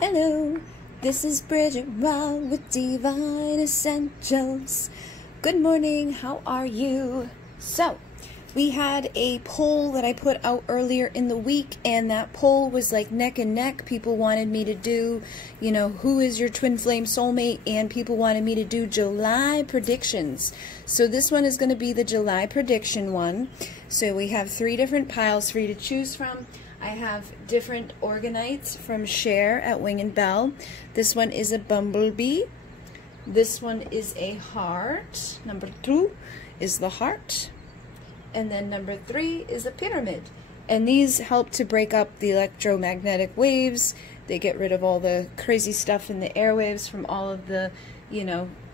Hello, this is Bridget with Divine Essentials. Good morning, how are you? So, we had a poll that I put out earlier in the week, and that poll was like neck and neck. People wanted me to do, who is your twin flame soulmate, and people wanted me to do July predictions. So this one is going to be the July prediction one. So we have 3 different piles for you to choose from. I have different organites from Cher at Wing and Bell. This one is a bumblebee. This one is a heart. Number 2 is the heart. And then number 3 is a pyramid. And these help to break up the electromagnetic waves. They get rid of all the crazy stuff in the airwaves from all of the,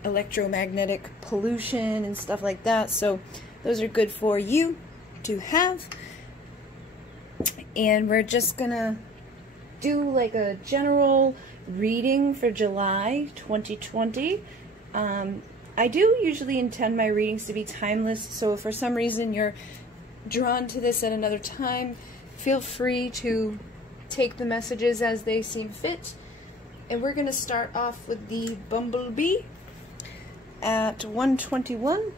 electromagnetic pollution and stuff like that. So those are good for you to have. And we're just gonna do like a general reading for July 2020. I do usually intend my readings to be timeless, so if for some reason you're drawn to this at another time, feel free to take the messages as they seem fit. And we're going to start off with the bumblebee at 121.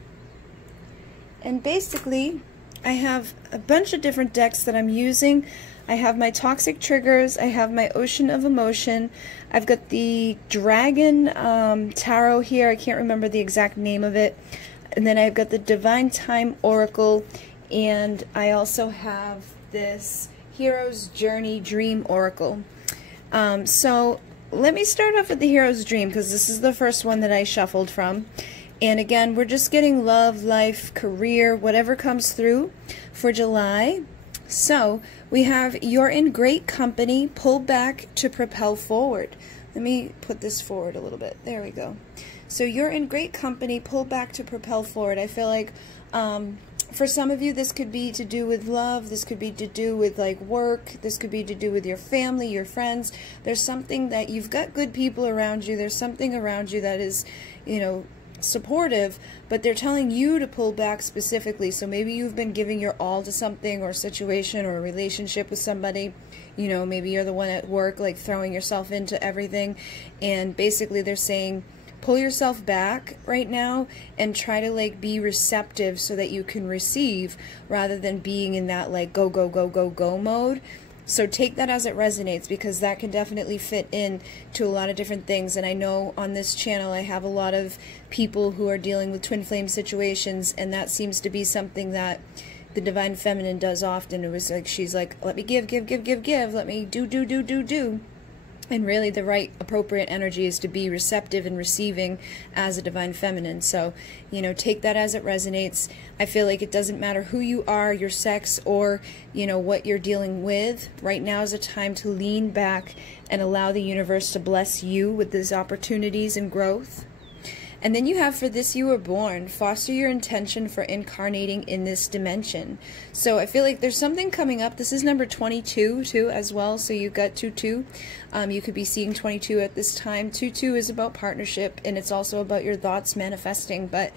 And basically, I have a bunch of different decks that I'm using. I have my Toxic Triggers, I have my Ocean of Emotion, I've got the Dragon Tarot here, I can't remember the exact name of it, and then I've got the Divine Time Oracle, and I also have this Hero's Journey Dream Oracle. So let me start off with the Hero's Dream, because this is the first one that I shuffled from. And again, we're just getting love, life, career, whatever comes through for July. So we have you're in great company, pull back to propel forward. Let me put this forward a little bit. There we go. So you're in great company, pull back to propel forward. I feel like for some of you this could be to do with love, this could be to do with like work, this could be to do with your family, your friends. There's something that you've got good people around you, there's something around you that is, supportive, but they're telling you to pull back specifically. So maybe you've been giving your all to something or situation or a relationship with somebody, maybe you're the one at work like throwing yourself into everything, and basically they're saying pull yourself back right now and try to like be receptive so that you can receive rather than being in that like go go go go go mode. So take that as it resonates, because that can definitely fit in to a lot of different things. And I know on this channel I have a lot of people who are dealing with twin flame situations, and that seems to be something that the Divine Feminine does often. It was like, she's like, let me give, let me do. And really the right appropriate energy is to be receptive and receiving as a Divine Feminine. So, take that as it resonates. I feel like it doesn't matter who you are, your sex, or, what you're dealing with. Right now is a time to lean back and allow the universe to bless you with these opportunities and growth. And then you have, for this you were born, foster your intention for incarnating in this dimension. So I feel like there's something coming up. This is number 22 too as well, so you've got 2-2. You could be seeing 22 at this time. 2-2 is about partnership, and it's also about your thoughts manifesting. But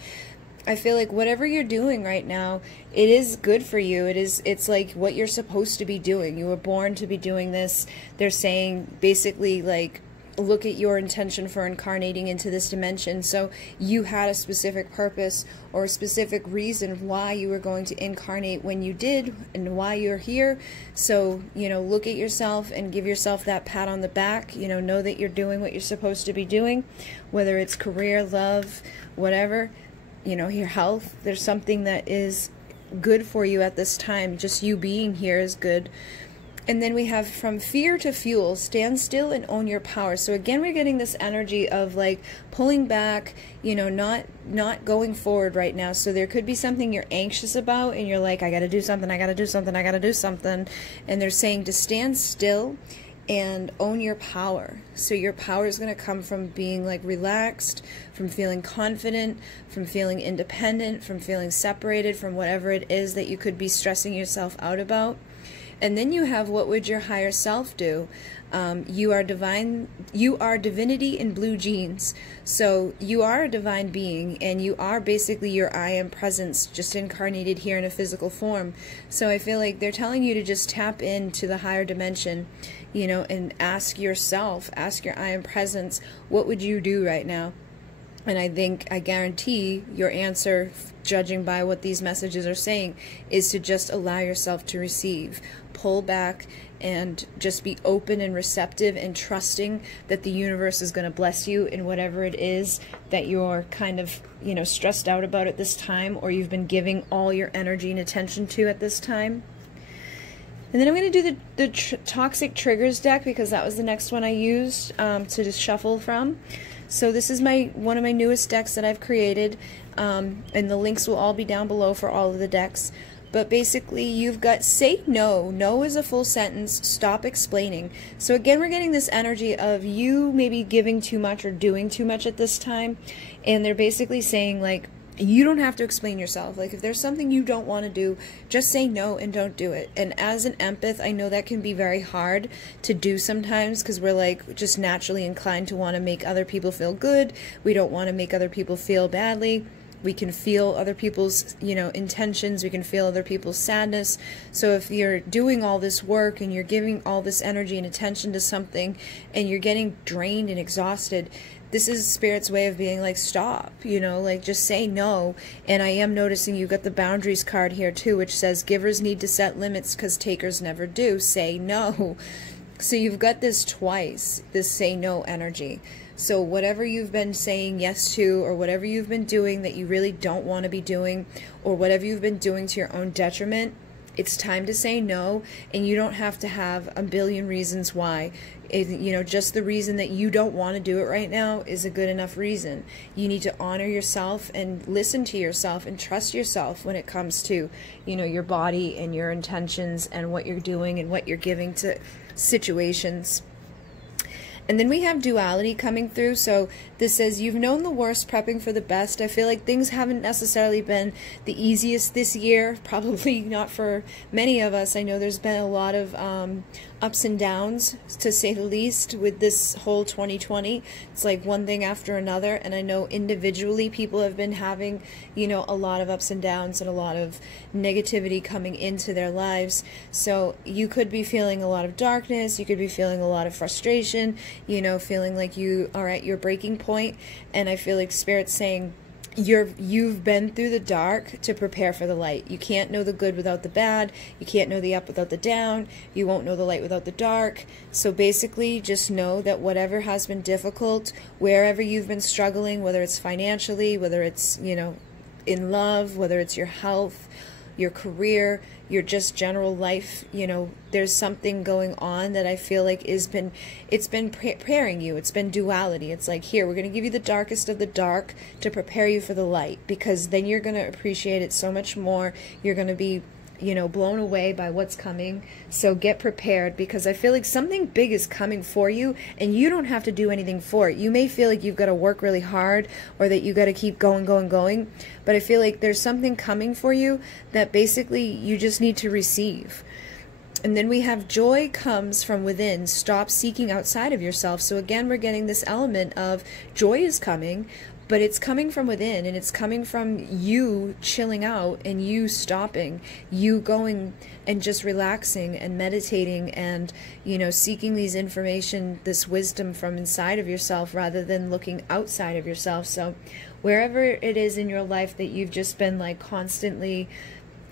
I feel like whatever you're doing right now, it is good for you. It's like what you're supposed to be doing. You were born to be doing this. They're saying basically like, look at your intention for incarnating into this dimension. So you had a specific purpose or a specific reason why you were going to incarnate when you did and why you're here. So, look at yourself and give yourself that pat on the back. Know that you're doing what you're supposed to be doing, whether it's career, love, whatever, your health. There's something that is good for you at this time. Just you being here is good. And then we have from fear to fuel, stand still and own your power. So again, we're getting this energy of like pulling back, not going forward right now. So there could be something you're anxious about and you're like, I got to do something, I got to do something, I got to do something. And they're saying to stand still and own your power. So your power is going to come from being like relaxed, from feeling confident, from feeling independent, from feeling separated from whatever it is that you could be stressing yourself out about. And then you have, what would your higher self do? You are divine. You are divinity in blue jeans. So you are a divine being, and you are basically your I am presence, just incarnated here in a physical form. So I feel like they're telling you to just tap into the higher dimension, you know, and ask yourself, ask your I am presence, what would you do right now? And I guarantee your answer, judging by what these messages are saying, is to just allow yourself to receive. Pull back and just be open and receptive and trusting that the universe is going to bless you in whatever it is that you're kind of, you know, stressed out about at this time, or you've been giving all your energy and attention to at this time. And then I'm going to do the Toxic Triggers deck, because that was the next one I used to just shuffle from. So this is one of my newest decks that I've created, and the links will all be down below for all of the decks. But basically, you've got say no. No is a full sentence. Stop explaining. So again, we're getting this energy of you maybe giving too much or doing too much at this time. And they're basically saying, like, you don't have to explain yourself. Like, if there's something you don't want to do, just say no and don't do it. And as an empath, I know that can be very hard to do sometimes, because we're like just naturally inclined to want to make other people feel good. We don't want to make other people feel badly. We can feel other people's, you know, intentions. We can feel other people's sadness. So if you're doing all this work and you're giving all this energy and attention to something and you're getting drained and exhausted, this is Spirit's way of being like, stop, you know, like just say no. And I am noticing you've got the boundaries card here too, which says givers need to set limits because takers never do. Say no. So you've got this twice, this say no energy. So whatever you've been saying yes to, or whatever you've been doing that you really don't want to be doing, or whatever you've been doing to your own detriment, it's time to say no. And you don't have to have a billion reasons why. You know, just the reason that you don't want to do it right now is a good enough reason. You need to honor yourself and listen to yourself and trust yourself when it comes to, you know, your body and your intentions and what you're doing and what you're giving to situations. And then we have duality coming through. So this says, you've known the worst, prepping for the best. I feel like things haven't necessarily been the easiest this year, probably not for many of us. I know there's been a lot of ups and downs, to say the least, with this whole 2020. It's like one thing after another. And I know individually people have been having, you know, a lot of ups and downs and a lot of negativity coming into their lives. So you could be feeling a lot of darkness. You could be feeling a lot of frustration, you know, feeling like you are at your breaking point. And I feel like Spirit's saying, you've been through the dark to prepare for the light. You can't know the good without the bad. You can't know the up without the down. You won't know the light without the dark. So basically, just know that whatever has been difficult, wherever you've been struggling, whether it's financially, whether it's, you know, in love, whether it's your health, your career, your just general life, you know, there's something going on that I feel like it's been preparing you. It's been duality. It's like, here, we're going to give you the darkest of the dark to prepare you for the light, because then you're going to appreciate it so much more. You're going to be, you know, blown away by what's coming. So get prepared, because I feel like something big is coming for you and you don't have to do anything for it. You may feel like you've got to work really hard, or that you got to keep going, but I feel like there's something coming for you that basically you just need to receive. And then we have joy comes from within. Stop seeking outside of yourself. So again, we're getting this element of joy is coming, but it's coming from within, and it's coming from you chilling out and you stopping, you going and just relaxing and meditating and, you know, seeking these information, this wisdom from inside of yourself rather than looking outside of yourself. So wherever it is in your life that you've just been like constantly,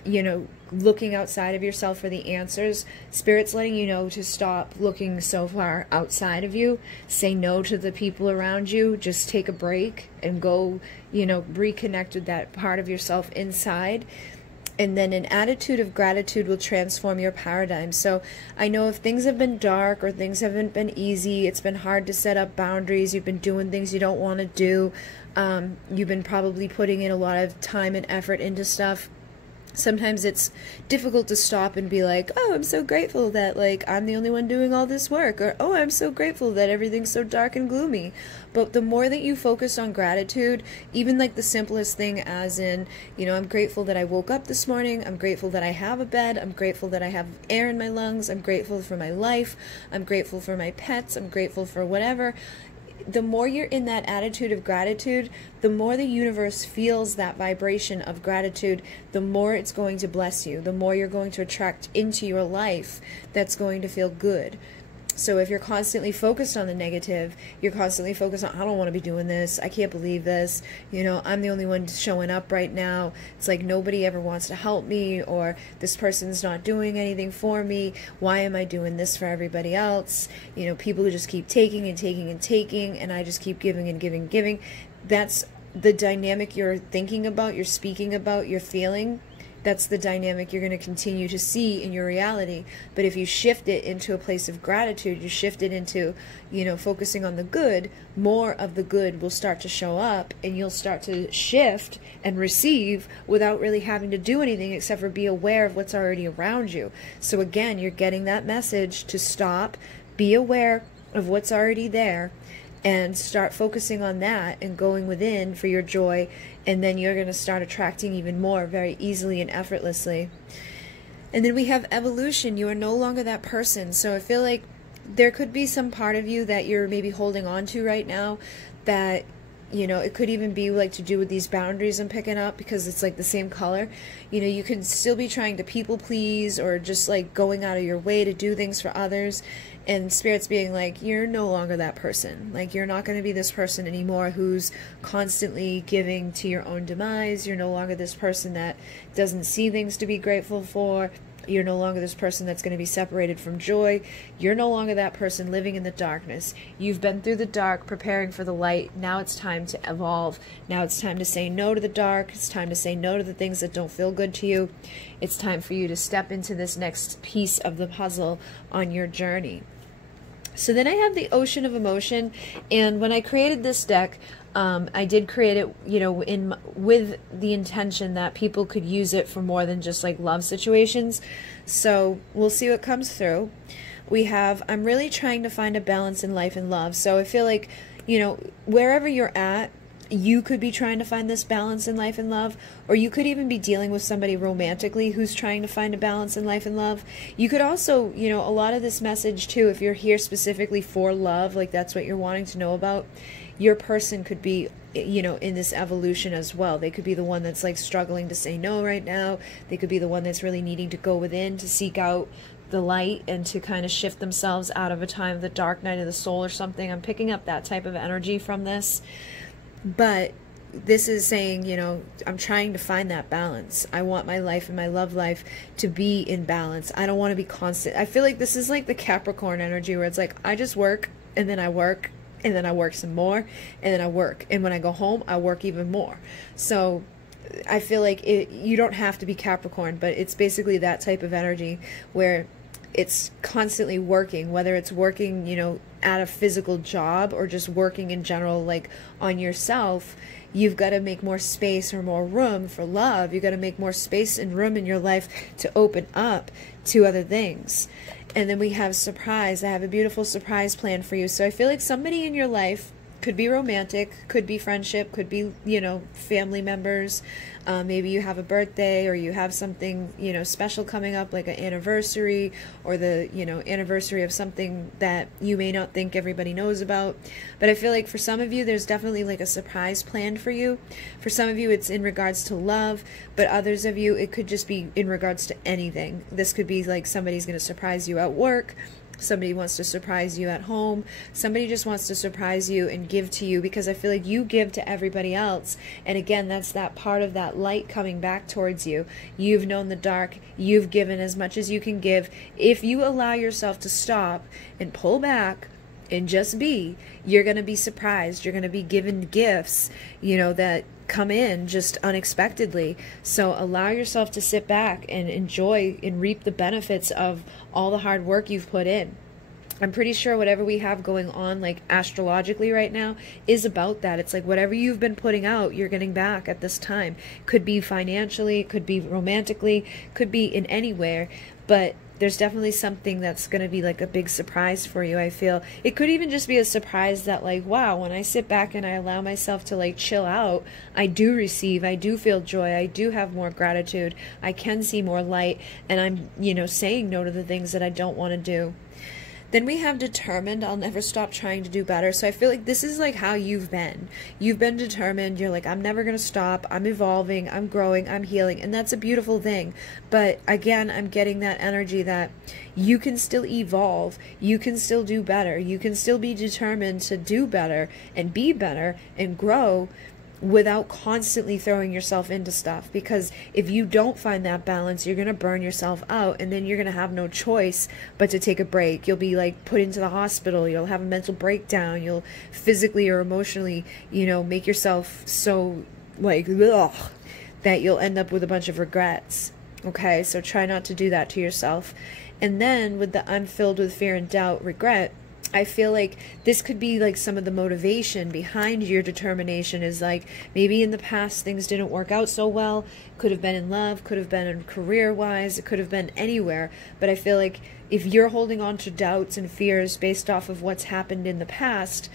you know, looking outside of yourself for the answers, Spirit's letting you know to stop looking so far outside of you. Say no to the people around you. Just take a break and go, you know, reconnect with that part of yourself inside. And then an attitude of gratitude will transform your paradigm. So I know if things have been dark or things haven't been easy, it's been hard to set up boundaries, you've been doing things you don't want to do, you've been probably putting in a lot of time and effort into stuff. Sometimes it's difficult to stop and be like, oh, I'm so grateful that, like, I'm the only one doing all this work, or, oh, I'm so grateful that everything's so dark and gloomy. But the more that you focus on gratitude, even like the simplest thing as in, you know, I'm grateful that I woke up this morning, I'm grateful that I have a bed, I'm grateful that I have air in my lungs, I'm grateful for my life, I'm grateful for my pets, I'm grateful for whatever. The more you're in that attitude of gratitude, the more the universe feels that vibration of gratitude, the more it's going to bless you, the more you're going to attract into your life that's going to feel good. So if you're constantly focused on the negative, you're constantly focused on, I don't want to be doing this, I can't believe this, you know, I'm the only one showing up right now, it's like nobody ever wants to help me, or this person's not doing anything for me, why am I doing this for everybody else, you know, people who just keep taking and taking and taking, and I just keep giving and giving and giving. That's the dynamic you're thinking about, you're speaking about, you're feeling. That's the dynamic you're going to continue to see in your reality. But if you shift it into a place of gratitude, you shift it into, you know, focusing on the good, more of the good will start to show up, and you'll start to shift and receive without really having to do anything except for be aware of what's already around you. So again, you're getting that message to stop, be aware of what's already there, and start focusing on that and going within for your joy, and then you're going to start attracting even more very easily and effortlessly. And then we have evolution. You are no longer that person. So I feel like there could be some part of you that you're maybe holding on to right now that, you know, it could even be like to do with these boundaries I'm picking up, because it's like the same color. You know, you could still be trying to people please, or just like going out of your way to do things for others, and Spirit's being like, you're no longer that person. Like, you're not going to be this person anymore who's constantly giving to your own demise. You're no longer this person that doesn't see things to be grateful for. You're no longer this person that's going to be separated from joy. You're no longer that person living in the darkness. You've been through the dark, preparing for the light. Now it's time to evolve. Now it's time to say no to the dark. It's time to say no to the things that don't feel good to you. It's time for you to step into this next piece of the puzzle on your journey. So then I have the Ocean of Emotion, and when I created this deck, I did create it, you know, with the intention that people could use it for more than just like love situations. So we'll see what comes through. We have, I'm really trying to find a balance in life and love. So I feel like, you know, wherever you're at, you could be trying to find this balance in life and love, or you could even be dealing with somebody romantically who's trying to find a balance in life and love. You could also, you know, a lot of this message too, if you're here specifically for love, like that's what you're wanting to know about, your person could be, you know, in this evolution as well. They could be the one that's like struggling to say no right now. They could be the one that's really needing to go within to seek out the light and to kind of shift themselves out of a time of the dark night of the soul or something. I'm picking up that type of energy from this. But this is saying, you know, I'm trying to find that balance. I want my life and my love life to be in balance. I don't want to be constant. I feel like this is like the Capricorn energy where it's like, I just work, and then I work, and then I work some more, and then I work. And when I go home, I work even more. So I feel like you don't have to be Capricorn, but it's basically that type of energy where it's constantly working, whether it's working, you know, at a physical job or just working in general, like on yourself. You've got to make more space or more room for love. You've got to make more space and room in your life to open up to other things. And then we have surprise. I have a beautiful surprise plan for you. So I feel like somebody in your life could be romantic, could be friendship, could be, you know, family members. Maybe you have a birthday, or you have something, you know, special coming up, like an anniversary, or the, you know, anniversary of something that you may not think everybody knows about. But I feel like for some of you, there's definitely like a surprise planned for you. For some of you, it's in regards to love, but others of you, it could just be in regards to anything. This could be like somebody's going to surprise you at work. Somebody wants to surprise you at home. Somebody just wants to surprise you and give to you, because I feel like you give to everybody else. And again, that's that part of that light coming back towards you. You've known the dark. You've given as much as you can give. If you allow yourself to stop and pull back and just be, you're going to be surprised. You're going to be given gifts, you know, that come in just unexpectedly. So allow yourself to sit back and enjoy and reap the benefits of all the hard work you've put in. I'm pretty sure whatever we have going on, like astrologically right now, is about that. It's like whatever you've been putting out, you're getting back at this time. Could be financially, could be romantically, could be in anywhere, but there's definitely something that's going to be like a big surprise for you, I feel. It could even just be a surprise that like, wow, when I sit back and I allow myself to like chill out, I do receive, I do feel joy, I do have more gratitude, I can see more light, and I'm, you know, saying no to the things that I don't want to do. Then we have determined. I'll never stop trying to do better. So I feel like this is like how you've been. You've been determined. You're like, I'm never going to stop. I'm evolving. I'm growing. I'm healing. And that's a beautiful thing. But again, I'm getting that energy that you can still evolve. You can still do better. You can still be determined to do better and be better and grow without constantly throwing yourself into stuff. Because if you don't find that balance, you're going to burn yourself out, and then you're going to have no choice but to take a break. You'll be like put into the hospital, you'll have a mental breakdown, you'll physically or emotionally, you know, make yourself so like ugh, that you'll end up with a bunch of regrets. Okay, so try not to do that to yourself. And then with the I'm filled with fear and doubt, regret, I feel like this could be like some of the motivation behind your determination is like maybe in the past things didn't work out so well. Could have been in love, could have been in career-wise, it could have been anywhere. But I feel like if you're holding on to doubts and fears based off of what's happened in the past,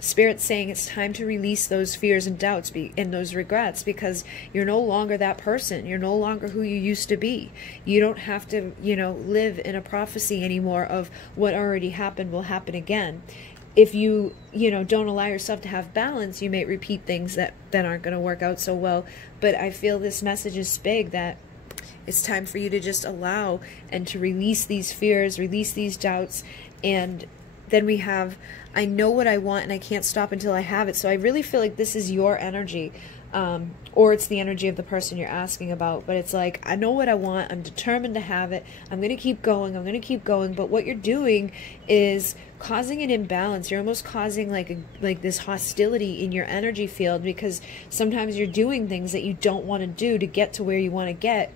Spirit's saying it's time to release those fears and doubts and those regrets, because you're no longer that person. You're no longer who you used to be. You don't have to, you know, live in a prophecy anymore of what already happened will happen again. If you, you know, don't allow yourself to have balance, you may repeat things that aren't going to work out so well. But I feel this message is big, that it's time for you to just allow and to release these fears, release these doubts. And then we have, I know what I want and I can't stop until I have it. So I really feel like this is your energy, or it's the energy of the person you're asking about. But it's like, I know what I want. I'm determined to have it. I'm going to keep going. I'm going to keep going. But what you're doing is causing an imbalance. You're almost causing like this hostility in your energy field, because sometimes you're doing things that you don't want to do to get to where you want to get.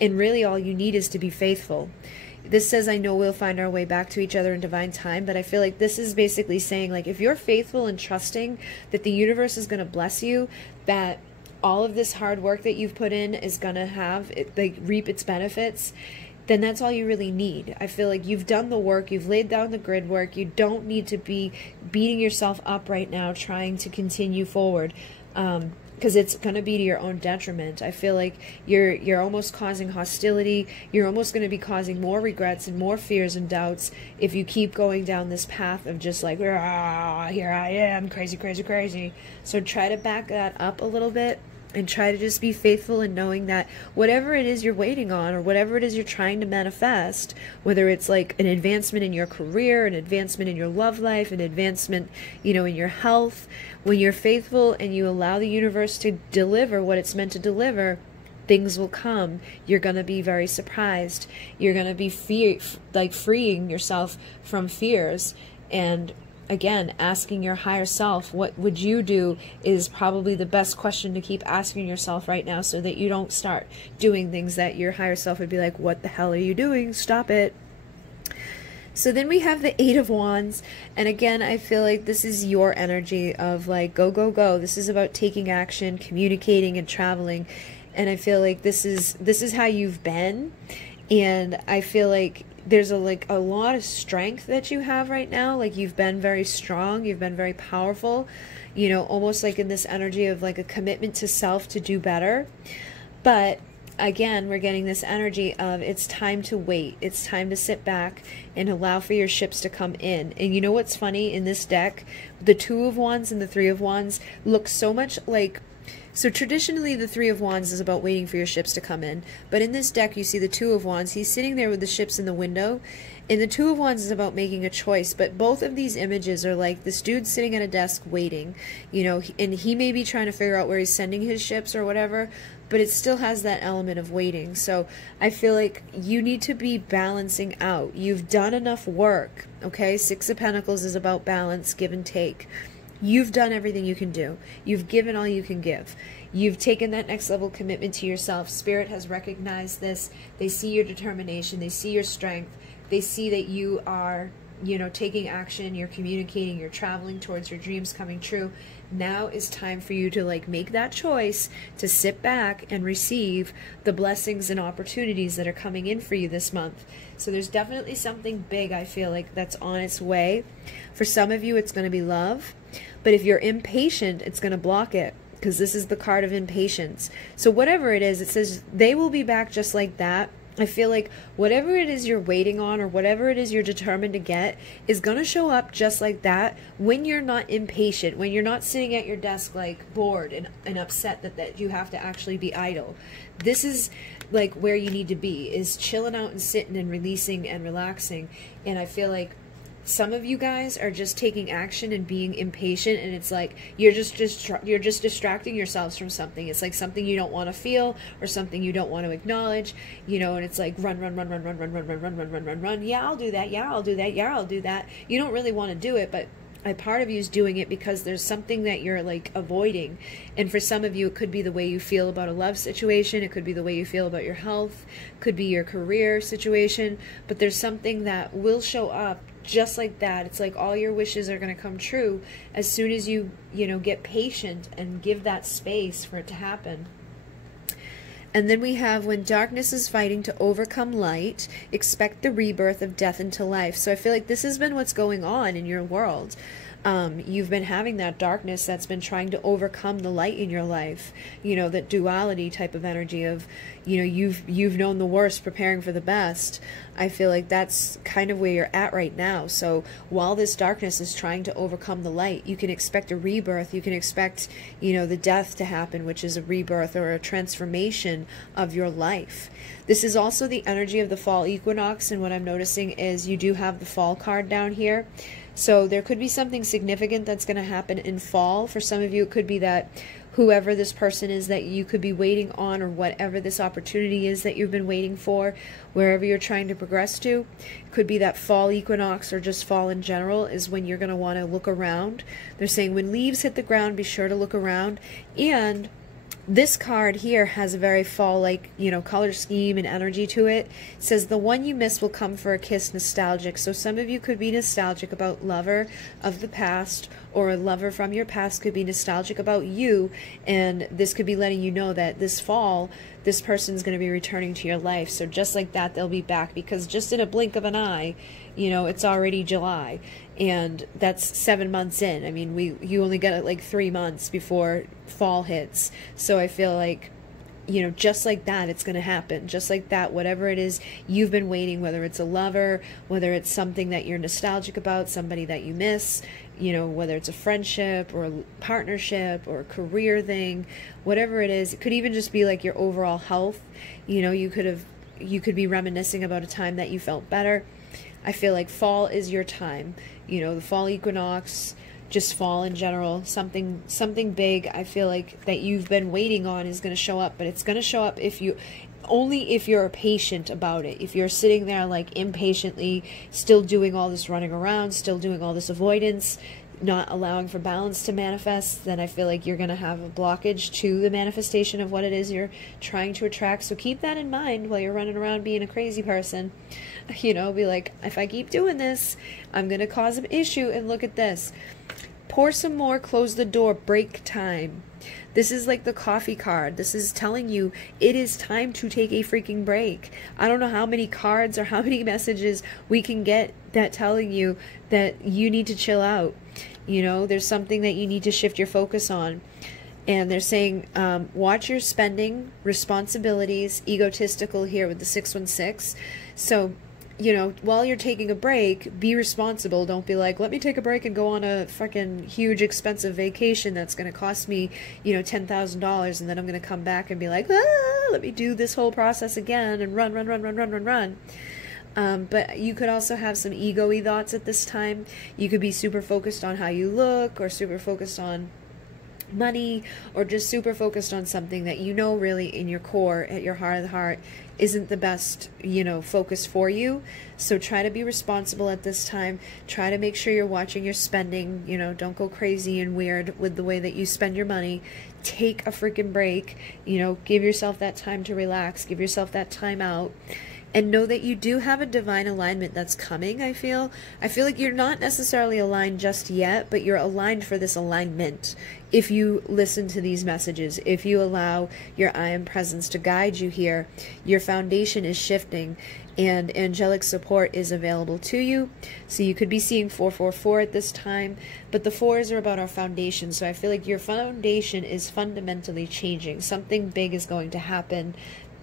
And really all you need is to be faithful. This says, I know we'll find our way back to each other in divine time, but I feel like this is basically saying, like, if you're faithful and trusting that the universe is going to bless you, that all of this hard work that you've put in is going to have it, like, reap its benefits, then that's all you really need. I feel like you've done the work, you've laid down the grid work. You don't need to be beating yourself up right now trying to continue forward. Because it's going to be to your own detriment. I feel like you're almost causing hostility. You're almost going to be causing more regrets and more fears and doubts if you keep going down this path of just like, ah, here I am, crazy, crazy, crazy. So try to back that up a little bit and try to just be faithful in knowing that whatever it is you're waiting on, or whatever it is you're trying to manifest, whether it's like an advancement in your career, an advancement in your love life, an advancement, you know, in your health, when you're faithful and you allow the universe to deliver what it's meant to deliver, things will come. You're going to be very surprised. You're going to be freeing yourself from fears. And again, asking your higher self, what would you do, is probably the best question to keep asking yourself right now, so that you don't start doing things that your higher self would be like, what the hell are you doing? Stop it. So then we have the Eight of Wands. And again, I feel like this is your energy of like, go, go, go. This is about taking action, communicating, and traveling. And I feel like this is how you've been. And I feel like there's a lot of strength that you have right now. Like, you've been very strong, you've been very powerful, you know, almost like in this energy of like a commitment to self to do better. But again, we're getting this energy of it's time to wait. It's time to sit back and allow for your ships to come in. And you know what's funny? In this deck, the Two of Wands and the Three of Wands look so much like... So traditionally, the Three of Wands is about waiting for your ships to come in. But in this deck, you see the Two of Wands. He's sitting there with the ships in the window. And the Two of Wands is about making a choice. But both of these images are like this dude sitting at a desk waiting. You know, and he may be trying to figure out where he's sending his ships or whatever. But it still has that element of waiting. So I feel like you need to be balancing out. You've done enough work, okay? Six of Pentacles is about balance, give and take. You've done everything you can do. You've given all you can give. You've taken that next level commitment to yourself. Spirit has recognized this. They see your determination. They see your strength. They see that you are you know, taking action, you're communicating, you're traveling towards your dreams coming true. Now is time for you to like make that choice to sit back and receive the blessings and opportunities that are coming in for you this month. So there's definitely something big, I feel like, that's on its way. For some of you, it's going to be love. But if you're impatient, it's going to block it, because this is the card of impatience. So whatever it is, it says they will be back just like that. I feel like whatever it is you're waiting on, or whatever it is you're determined to get, is going to show up just like that when you're not impatient, when you're not sitting at your desk like bored and upset that you have to actually be idle. This is like where you need to be, is chilling out and sitting and releasing and relaxing. And I feel like some of you guys are just taking action and being impatient, and it's like you're just distracting yourselves from something. It's like something you don't want to feel, or something you don't want to acknowledge, you know, and it's like run. Yeah, I'll do that. Yeah, I'll do that. Yeah, I'll do that. You don't really want to do it, but a part of you is doing it because there's something that you're like avoiding. And for some of you, it could be the way you feel about a love situation. It could be the way you feel about your health. Could be your career situation. But there's something that will show up just like that. It's like all your wishes are going to come true as soon as you know, get patient and give that space for it to happen. And then we have, when darkness is fighting to overcome light, expect the rebirth of death into life. So I feel like this has been what's going on in your world. You've been having that darkness that's been trying to overcome the light in your life. You know, that duality type of energy of, you know, you've known the worst, preparing for the best. I feel like that's kind of where you're at right now. So while this darkness is trying to overcome the light, you can expect a rebirth. You can expect, you know, the death to happen, which is a rebirth or a transformation of your life. This is also the energy of the fall equinox, and what I'm noticing is you do have the fall card down here. So there could be something significant that's going to happen in fall. For some of you, it could be that whoever this person is that you could be waiting on, or whatever this opportunity is that you've been waiting for, wherever you're trying to progress to, it could be that fall equinox, or just fall in general, is when you're going to want to look around. They're saying when leaves hit the ground, be sure to look around. And this card here has a very fall-like, you know, color scheme and energy to it. It says the one you miss will come for a kiss, nostalgic. So some of you could be nostalgic about lover of the past, or a lover from your past could be nostalgic about you, and this could be letting you know that this fall, this person's going to be returning to your life. So just like that, they'll be back, because just in a blink of an eye, you know, it's already July, and that's 7 months in. I mean, you only get it like 3 months before fall hits. So I feel like, you know, just like that, it's going to happen. Just like that, whatever it is you've been waiting, whether it's a lover, whether it's something that you're nostalgic about, somebody that you miss, you know, whether it's a friendship or a partnership or a career thing, whatever it is. It could even just be like your overall health. You know, you could be reminiscing about a time that you felt better. I feel like fall is your time. You know, the fall equinox, just fall in general, something big, I feel like, that you've been waiting on is going to show up. But it's going to show up only if you're patient about it. If you're sitting there like impatiently, still doing all this running around, still doing all this avoidance, not allowing for balance to manifest, then I feel like you're going to have a blockage to the manifestation of what it is you're trying to attract. So keep that in mind while you're running around being a crazy person. You know, be like, if I keep doing this, I'm going to cause an issue. And look at this. Pour some more, close the door, break time. This is like the coffee card. This is telling you it is time to take a freaking break. I don't know how many cards or how many messages we can get that telling you that you need to chill out. You know, there's something that you need to shift your focus on. And they're saying, watch your spending, responsibilities, egotistical here with the 616. So, you know, while you're taking a break, be responsible. Don't be like, let me take a break and go on a fucking huge expensive vacation that's going to cost me, you know, $10,000, and then I'm going to come back and be like, let me do this whole process again and run. But you could also have some ego-y thoughts at this time. You could be super focused on how you look, or super focused on money, or just super focused on something that you know really in your core, at your heart of the heart, isn't the best, you know, focus for you. So try to be responsible at this time. Try to make sure you're watching your spending. You know, don't go crazy and weird with the way that you spend your money. Take a freaking break. You know, give yourself that time to relax. Give yourself that time out. And know that you do have a divine alignment that's coming. I feel like you're not necessarily aligned just yet, but you're aligned for this alignment. If you listen to these messages, if you allow your I Am Presence to guide you here, your foundation is shifting and angelic support is available to you. So you could be seeing 444 at this time, but the 4s are about our foundation. So I feel like your foundation is fundamentally changing. Something big is going to happen,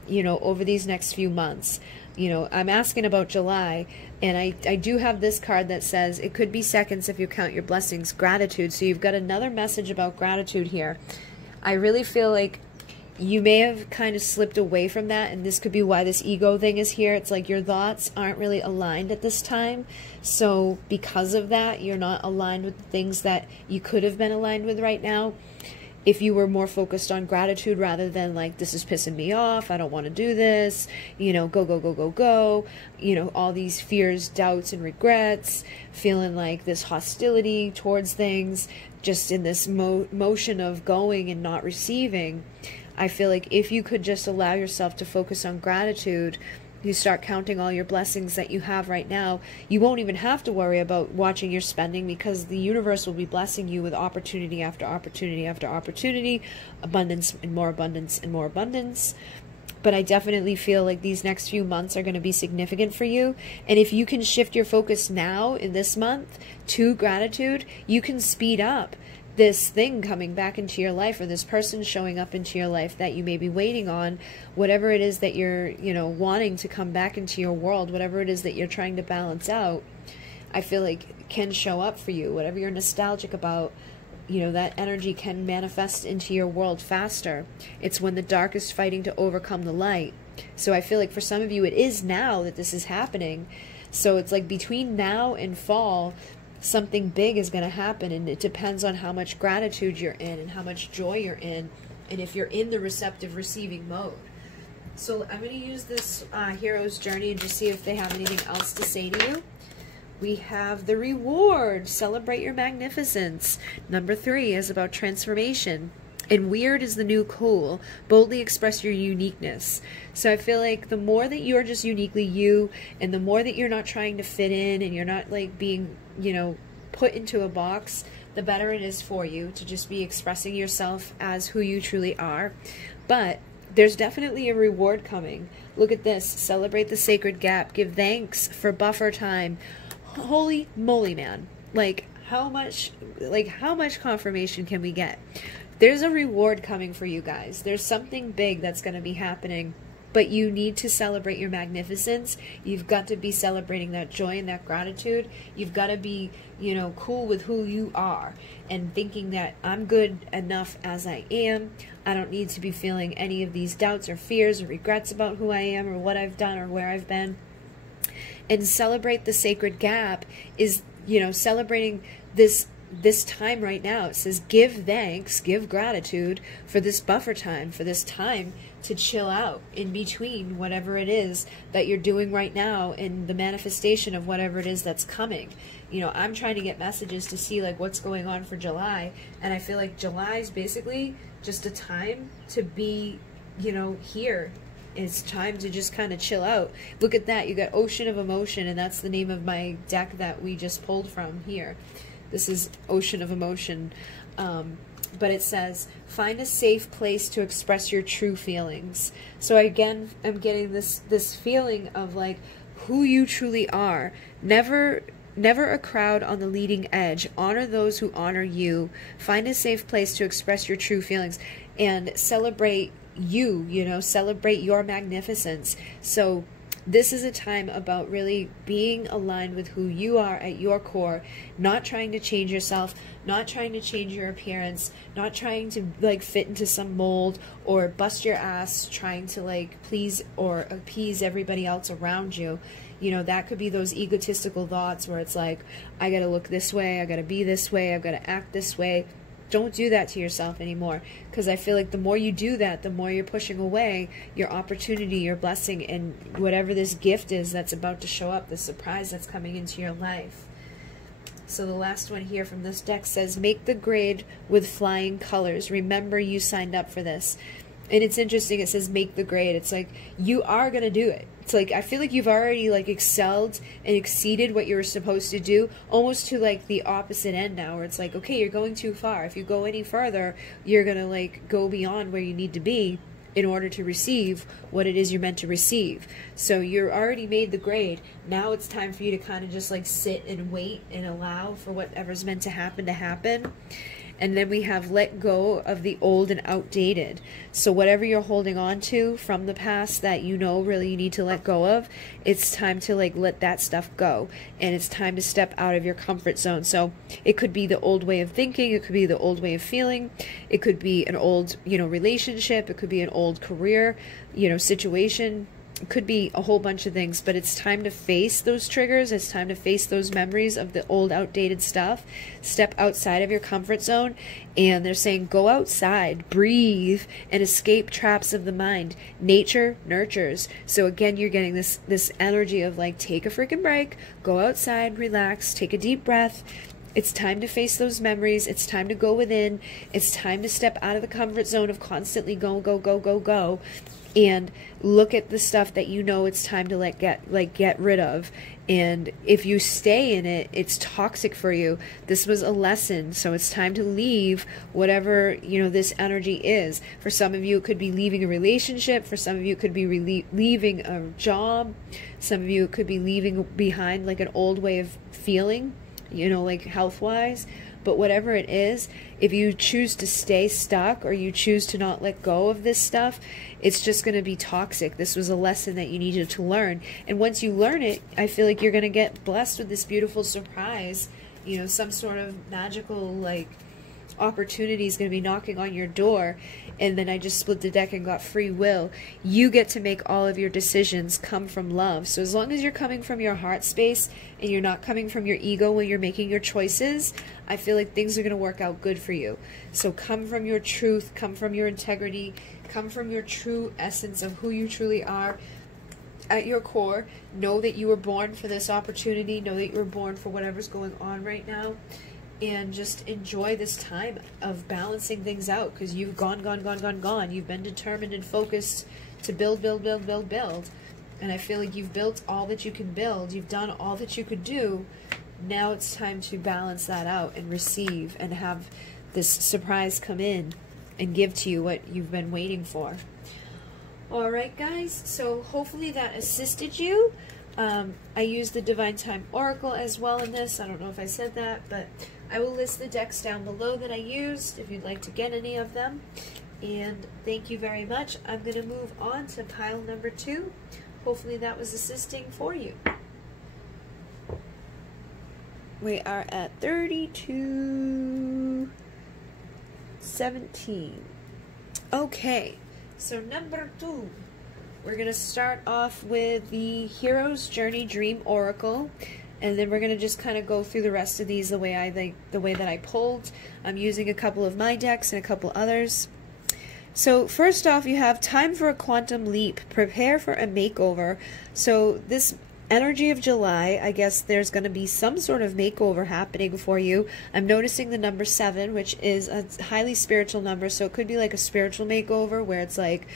you know, over these next few months. You know, I'm asking about July, and I do have this card that says it could be seconds if you count your blessings, gratitude. So you've got another message about gratitude here. I really feel like you may have kind of slipped away from that, and this could be why this ego thing is here. It's like your thoughts aren't really aligned at this time. So because of that, you're not aligned with the things that you could have been aligned with right now. If you were more focused on gratitude rather than like, this is pissing me off, I don't want to do this, you know, go, go, go, go, go, you know, all these fears, doubts, and regrets, feeling like this hostility towards things, just in this motion of going and not receiving. I feel like if you could just allow yourself to focus on gratitude, you start counting all your blessings that you have right now, you won't even have to worry about watching your spending, because the universe will be blessing you with opportunity after opportunity after opportunity, abundance and more abundance and more abundance. But I definitely feel like these next few months are going to be significant for you. And if you can shift your focus now in this month to gratitude, you can speed up this thing coming back into your life, or this person showing up into your life that you may be waiting on, whatever it is that you're, you know, wanting to come back into your world, whatever it is that you're trying to balance out, I feel like can show up for you. Whatever you're nostalgic about, you know, that energy can manifest into your world faster. It's when the dark is fighting to overcome the light. So I feel like for some of you, it is now that this is happening. So it's like between now and fall, something big is going to happen, and it depends on how much gratitude you're in and how much joy you're in, and if you're in the receptive receiving mode. So I'm going to use this hero's journey and just see if they have anything else to say to you. We have the reward, celebrate your magnificence. Number 3 is about transformation. And weird is the new cool. Boldly express your uniqueness. So I feel like the more that you're just uniquely you, and the more that you're not trying to fit in, and you're not like being, you know, put into a box, the better it is for you to just be expressing yourself as who you truly are. But there's definitely a reward coming. Look at this. Celebrate the sacred gap. Give thanks for buffer time. Holy moly, man. Like how much confirmation can we get? There's a reward coming for you guys. There's something big that's going to be happening, but you need to celebrate your magnificence. You've got to be celebrating that joy and that gratitude. You've got to be, you know, cool with who you are and thinking that I'm good enough as I am. I don't need to be feeling any of these doubts or fears or regrets about who I am or what I've done or where I've been. And celebrate the sacred gap is, you know, celebrating this time right now. It says give thanks, give gratitude for this buffer time, for this time to chill out in between whatever it is that you're doing right now and the manifestation of whatever it is that's coming. You know, I'm trying to get messages to see like what's going on for July, and I feel like July is basically just a time to be, you know, here. It's time to just kind of chill out. Look at that. You got Ocean of Emotion, and that's the name of my deck that we just pulled from here. This is Ocean of Emotion. But it says, find a safe place to express your true feelings. So again, I'm getting this feeling of like who you truly are. Never a crowd on the leading edge. Honor those who honor you. Find a safe place to express your true feelings and celebrate you know, celebrate your magnificence. So this is a time about really being aligned with who you are at your core, not trying to change yourself, not trying to change your appearance, not trying to like fit into some mold or bust your ass trying to like please or appease everybody else around you. You know, that could be those egotistical thoughts where it's like, I gotta look this way, I gotta be this way, I've gotta act this way. Don't do that to yourself anymore, because I feel like the more you do that, the more you're pushing away your opportunity, your blessing, and whatever this gift is that's about to show up, the surprise that's coming into your life. So the last one here from this deck says, make the grade with flying colors. Remember you signed up for this. And it's interesting, it says make the grade. It's like, you are going to do it. It's like, I feel like you've already like excelled and exceeded what you were supposed to do, almost to like the opposite end now, where it's like, okay, you're going too far. If you go any further, you're going to like go beyond where you need to be in order to receive what it is you're meant to receive. So you're already made the grade. Now it's time for you to kind of just like sit and wait and allow for whatever's meant to happen. And then we have let go of the old and outdated. So whatever you're holding on to from the past that you know really you need to let go of, it's time to like let that stuff go. And it's time to step out of your comfort zone. So it could be the old way of thinking, it could be the old way of feeling, it could be an old, relationship, it could be an old career, situation. It could be a whole bunch of things, but it's time to face those triggers. It's time to face those memories of the old, outdated stuff. Step outside of your comfort zone. And they're saying, go outside, breathe, and escape traps of the mind. Nature nurtures. So again, you're getting this energy of like, take a freaking break, go outside, relax, take a deep breath. It's time to face those memories. It's time to go within. It's time to step out of the comfort zone of constantly go, go, go, go, go. And look at the stuff that it's time to get rid of. And if you stay in it, it's toxic for you. This was a lesson, so it's time to leave whatever this energy is. For some of you, it could be leaving a relationship. For some of you, it could be leaving a job. Some of you, it could be leaving behind like an old way of feeling, like health-wise. But whatever it is, if you choose to stay stuck or you choose to not let go of this stuff, it's just going to be toxic. This was a lesson that you needed to learn. And once you learn it, I feel like you're going to get blessed with this beautiful surprise. Some sort of magical opportunity is going to be knocking on your door. And then I just split the deck and got free will. You get to make all of your decisions come from love. So as long as you're coming from your heart space and you're not coming from your ego when you're making your choices, I feel like things are going to work out good for you. So come from your truth, come from your integrity, come from your true essence of who you truly are at your core. Know that you were born for this opportunity. Know that you were born for whatever's going on right now. And just enjoy this time of balancing things out, because you've gone. You've been determined and focused to build. And I feel like you've built all that you can build. You've done all that you could do. Now it's time to balance that out and receive and have this surprise come in and give to you what you've been waiting for. All right, guys. So hopefully that assisted you. I used the Divine Time Oracle as well in this. I don't know if I said that, but I will list the decks down below that I used if you'd like to get any of them. And thank you very much. I'm going to move on to pile number 2. Hopefully that was assisting for you. We are at 32:17. Okay, so number 2. We're going to start off with the Hero's Journey Dream Oracle, and then we're going to just kind of go through the rest of these the way that I pulled. I'm using a couple of my decks and a couple others. So first off, you have time for a quantum leap. Prepare for a makeover. So this energy of July, I guess there's going to be some sort of makeover happening for you. I'm noticing the number 7, which is a highly spiritual number, so it could be like a spiritual makeover where it's like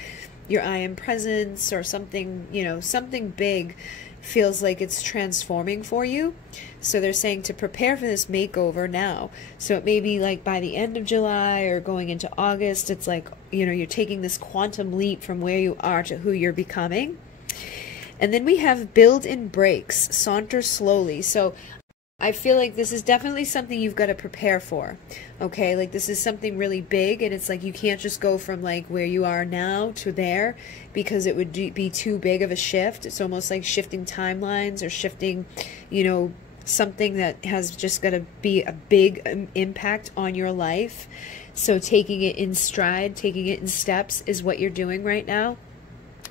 your I am presence or something, something big feels like it's transforming for you. So they're saying to prepare for this makeover now. So it may be like by the end of July or going into August, it's like, you're taking this quantum leap from where you are to who you're becoming. And then we have build in breaks, saunter slowly. So I feel like this is definitely something you've got to prepare for, okay? Like this is something really big, and it's like you can't just go from like where you are now to there because it would be too big of a shift. It's almost like shifting timelines or shifting, something that has just got to be a big impact on your life. So taking it in stride, taking it in steps is what you're doing right now.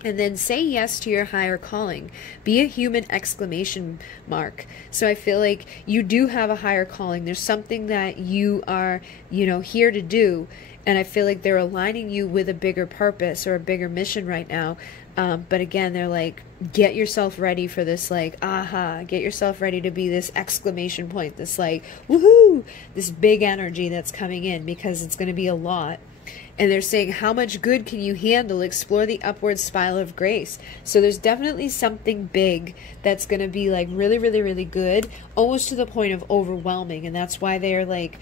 And then say yes to your higher calling. Be a human exclamation mark. So I feel like you do have a higher calling. There's something that you are, here to do. And I feel like they're aligning you with a bigger purpose or a bigger mission right now. But again, they're like, get yourself ready for this, like, aha. Get yourself ready to be this exclamation point, this like, woohoo, this big energy that's coming in, because it's going to be a lot. And they're saying, how much good can you handle? Explore the upward spiral of grace. So there's definitely something big that's going to be like really, really, really good, almost to the point of overwhelming. And that's why they're like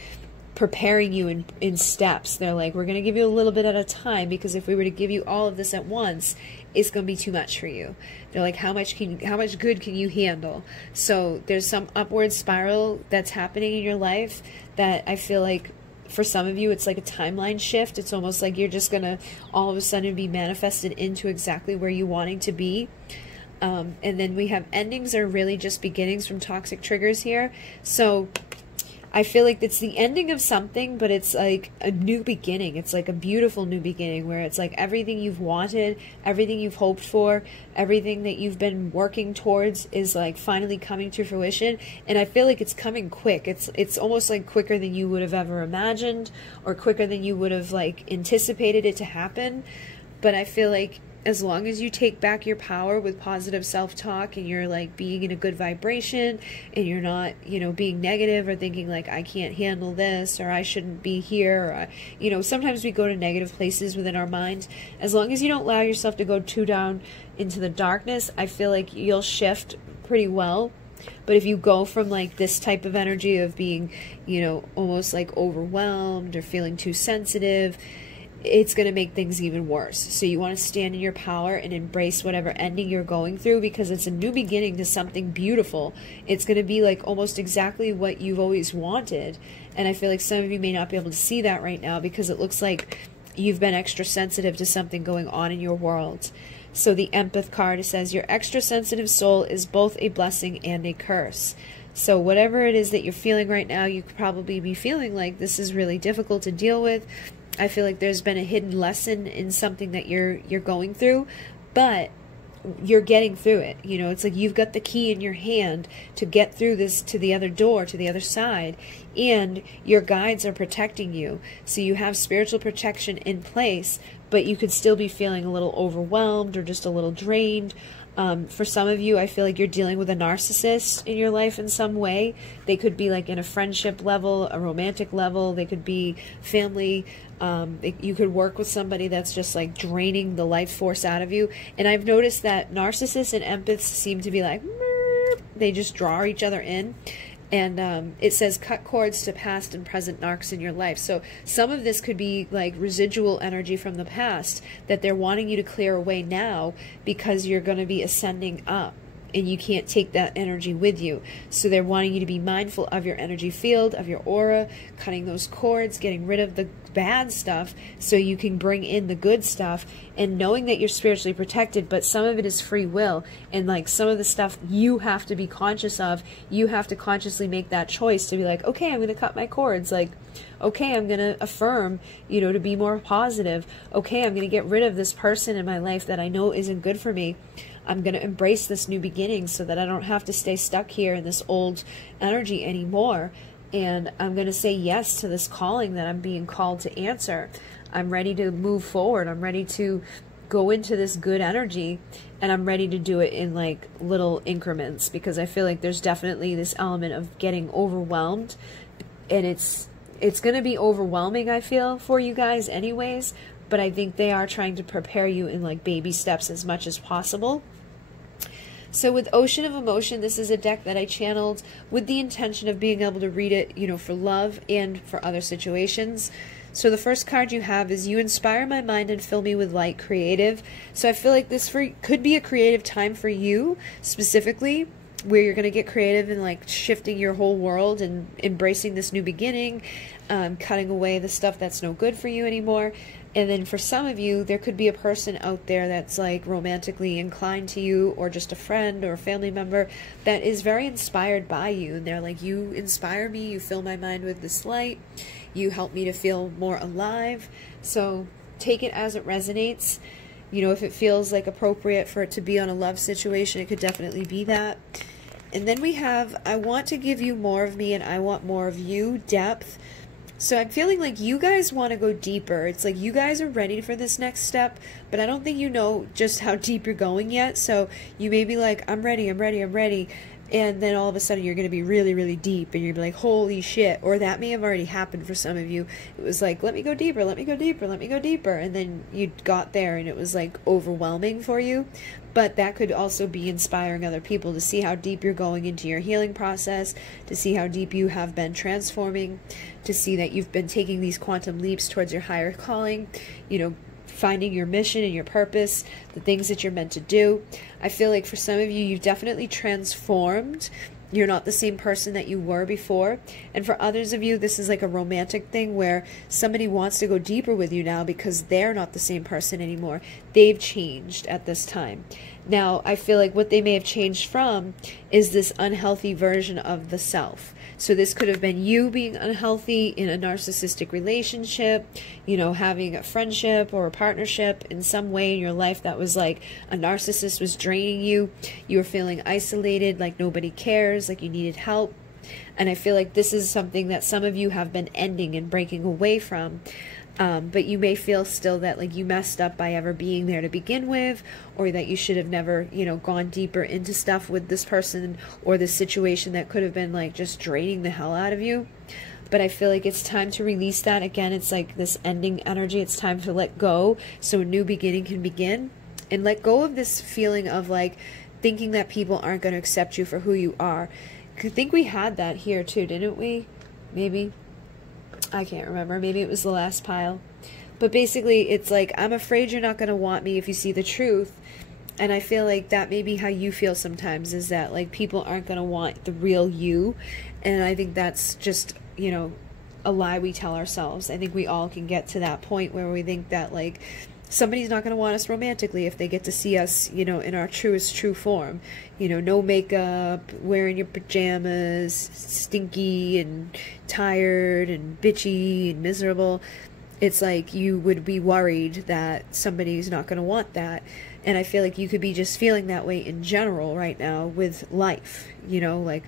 preparing you in steps. They're like, we're going to give you a little bit at a time, because if we were to give you all of this at once, it's going to be too much for you. They're like, how much good can you handle? So there's some upward spiral that's happening in your life that I feel like, for some of you, it's like a timeline shift. It's almost like you're just going to all of a sudden be manifested into exactly where you wanting to be. And then we have endings are really just beginnings from toxic triggers here. So I feel like it's the ending of something, but it's like a new beginning. It's like a beautiful new beginning where it's like everything you've wanted, everything you've hoped for, everything that you've been working towards is like finally coming to fruition. And I feel like it's coming quick. It's almost like quicker than you would have ever imagined, or quicker than you would have like anticipated it to happen. But I feel like as long as you take back your power with positive self-talk, and you're like being in a good vibration, and you're not, you know, being negative or thinking like, I can't handle this, or I shouldn't be here, or, you know, sometimes we go to negative places within our minds. As long as you don't allow yourself to go too down into the darkness, I feel like you'll shift pretty well. But if you go from like this type of energy of being, you know, almost like overwhelmed or feeling too sensitive, it's going to make things even worse. So you want to stand in your power and embrace whatever ending you're going through, because it's a new beginning to something beautiful. It's going to be like almost exactly what you've always wanted. And I feel like some of you may not be able to see that right now, because it looks like you've been extra sensitive to something going on in your world. So the empath card, it says, your extra sensitive soul is both a blessing and a curse. So whatever it is that you're feeling right now, you could probably be feeling like this is really difficult to deal with. I feel like there's been a hidden lesson in something that you're going through, but you're getting through it. You know, it's like you've got the key in your hand to get through this to the other door, to the other side, and your guides are protecting you. So you have spiritual protection in place, but you could still be feeling a little overwhelmed or just a little drained. For some of you, I feel like you're dealing with a narcissist in your life in some way. They could be like in a friendship level, a romantic level. They could be family. You could work with somebody that's just like draining the life force out of you. And I've noticed that narcissists and empaths seem to be like, they just draw each other in. And it says cut cords to past and present narcs in your life. So some of this could be like residual energy from the past that they're wanting you to clear away now, because you're going to be ascending up and you can't take that energy with you. So they're wanting you to be mindful of your energy field, of your aura, cutting those cords, getting rid of the bad stuff so you can bring in the good stuff, and knowing that you're spiritually protected, but some of it is free will. And like some of the stuff you have to be conscious of, you have to consciously make that choice to be like, okay, I'm going to cut my cords. Like, okay, I'm going to affirm, you know, to be more positive. Okay, I'm going to get rid of this person in my life that I know isn't good for me. I'm going to embrace this new beginning so that I don't have to stay stuck here in this old energy anymore. And I'm going to say yes to this calling that I'm being called to answer. I'm ready to move forward. I'm ready to go into this good energy, and I'm ready to do it in like little increments, because I feel like there's definitely this element of getting overwhelmed, and it's going to be overwhelming, I feel, for you guys anyways, but I think they are trying to prepare you in like baby steps as much as possible. So with Ocean of Emotion, this is a deck that I channeled with the intention of being able to read it, you know, for love and for other situations. So the first card you have is you inspire my mind and fill me with light, creative. So I feel like this could be a creative time for you specifically, where you're going to get creative and like shifting your whole world and embracing this new beginning, cutting away the stuff that's no good for you anymore. And then for some of you, there could be a person out there that's like romantically inclined to you, or just a friend or a family member that is very inspired by you. And they're like, you inspire me, you fill my mind with this light, you help me to feel more alive. So take it as it resonates. You know, if it feels like appropriate for it to be on a love situation, it could definitely be that. And then we have, I want to give you more of me and I want more of you, depth. So I'm feeling like you guys want to go deeper. It's like you guys are ready for this next step, but I don't think you know just how deep you're going yet. So you may be like, I'm ready, I'm ready, I'm ready. and then all of a sudden you're going to be really, really deep, and you're going to be like, holy shit. Or that may have already happened for some of you. It was like, let me go deeper, let me go deeper, let me go deeper. And then you got there and it was like overwhelming for you. But that could also be inspiring other people to see how deep you're going into your healing process, to see how deep you have been transforming, to see that you've been taking these quantum leaps towards your higher calling, you know, finding your mission and your purpose, the things that you're meant to do. I feel like for some of you, you've definitely transformed. You're not the same person that you were before. And for others of you, this is like a romantic thing where somebody wants to go deeper with you now because they're not the same person anymore. They've changed at this time. Now, I feel like what they may have changed from is this unhealthy version of the self. So this could have been you being unhealthy in a narcissistic relationship, you know, having a friendship or a partnership in some way in your life that was like a narcissist was draining you. You were feeling isolated, like nobody cares, like you needed help. And I feel like this is something that some of you have been ending and breaking away from. But you may feel still that like you messed up by ever being there to begin with, or that you should have never, you know, gone deeper into stuff with this person or this situation that could have been like just draining the hell out of you. But I feel like it's time to release that. Again, it's like this ending energy. It's time to let go so a new beginning can begin, and let go of this feeling of like thinking that people aren't going to accept you for who you are. I think we had that here too, didn't we? Maybe. I can't remember. Maybe it was the last pile. But basically, it's like, I'm afraid you're not going to want me if you see the truth. And I feel like that may be how you feel sometimes, is that like people aren't going to want the real you. And I think that's just, you know, a lie we tell ourselves. I think we all can get to that point where we think that like somebody's not going to want us romantically if they get to see us, you know, in our truest true form. You know, no makeup, wearing your pajamas, stinky and tired and bitchy and miserable. It's like you would be worried that somebody's not going to want that. And I feel like you could be just feeling that way in general right now with life, you know, like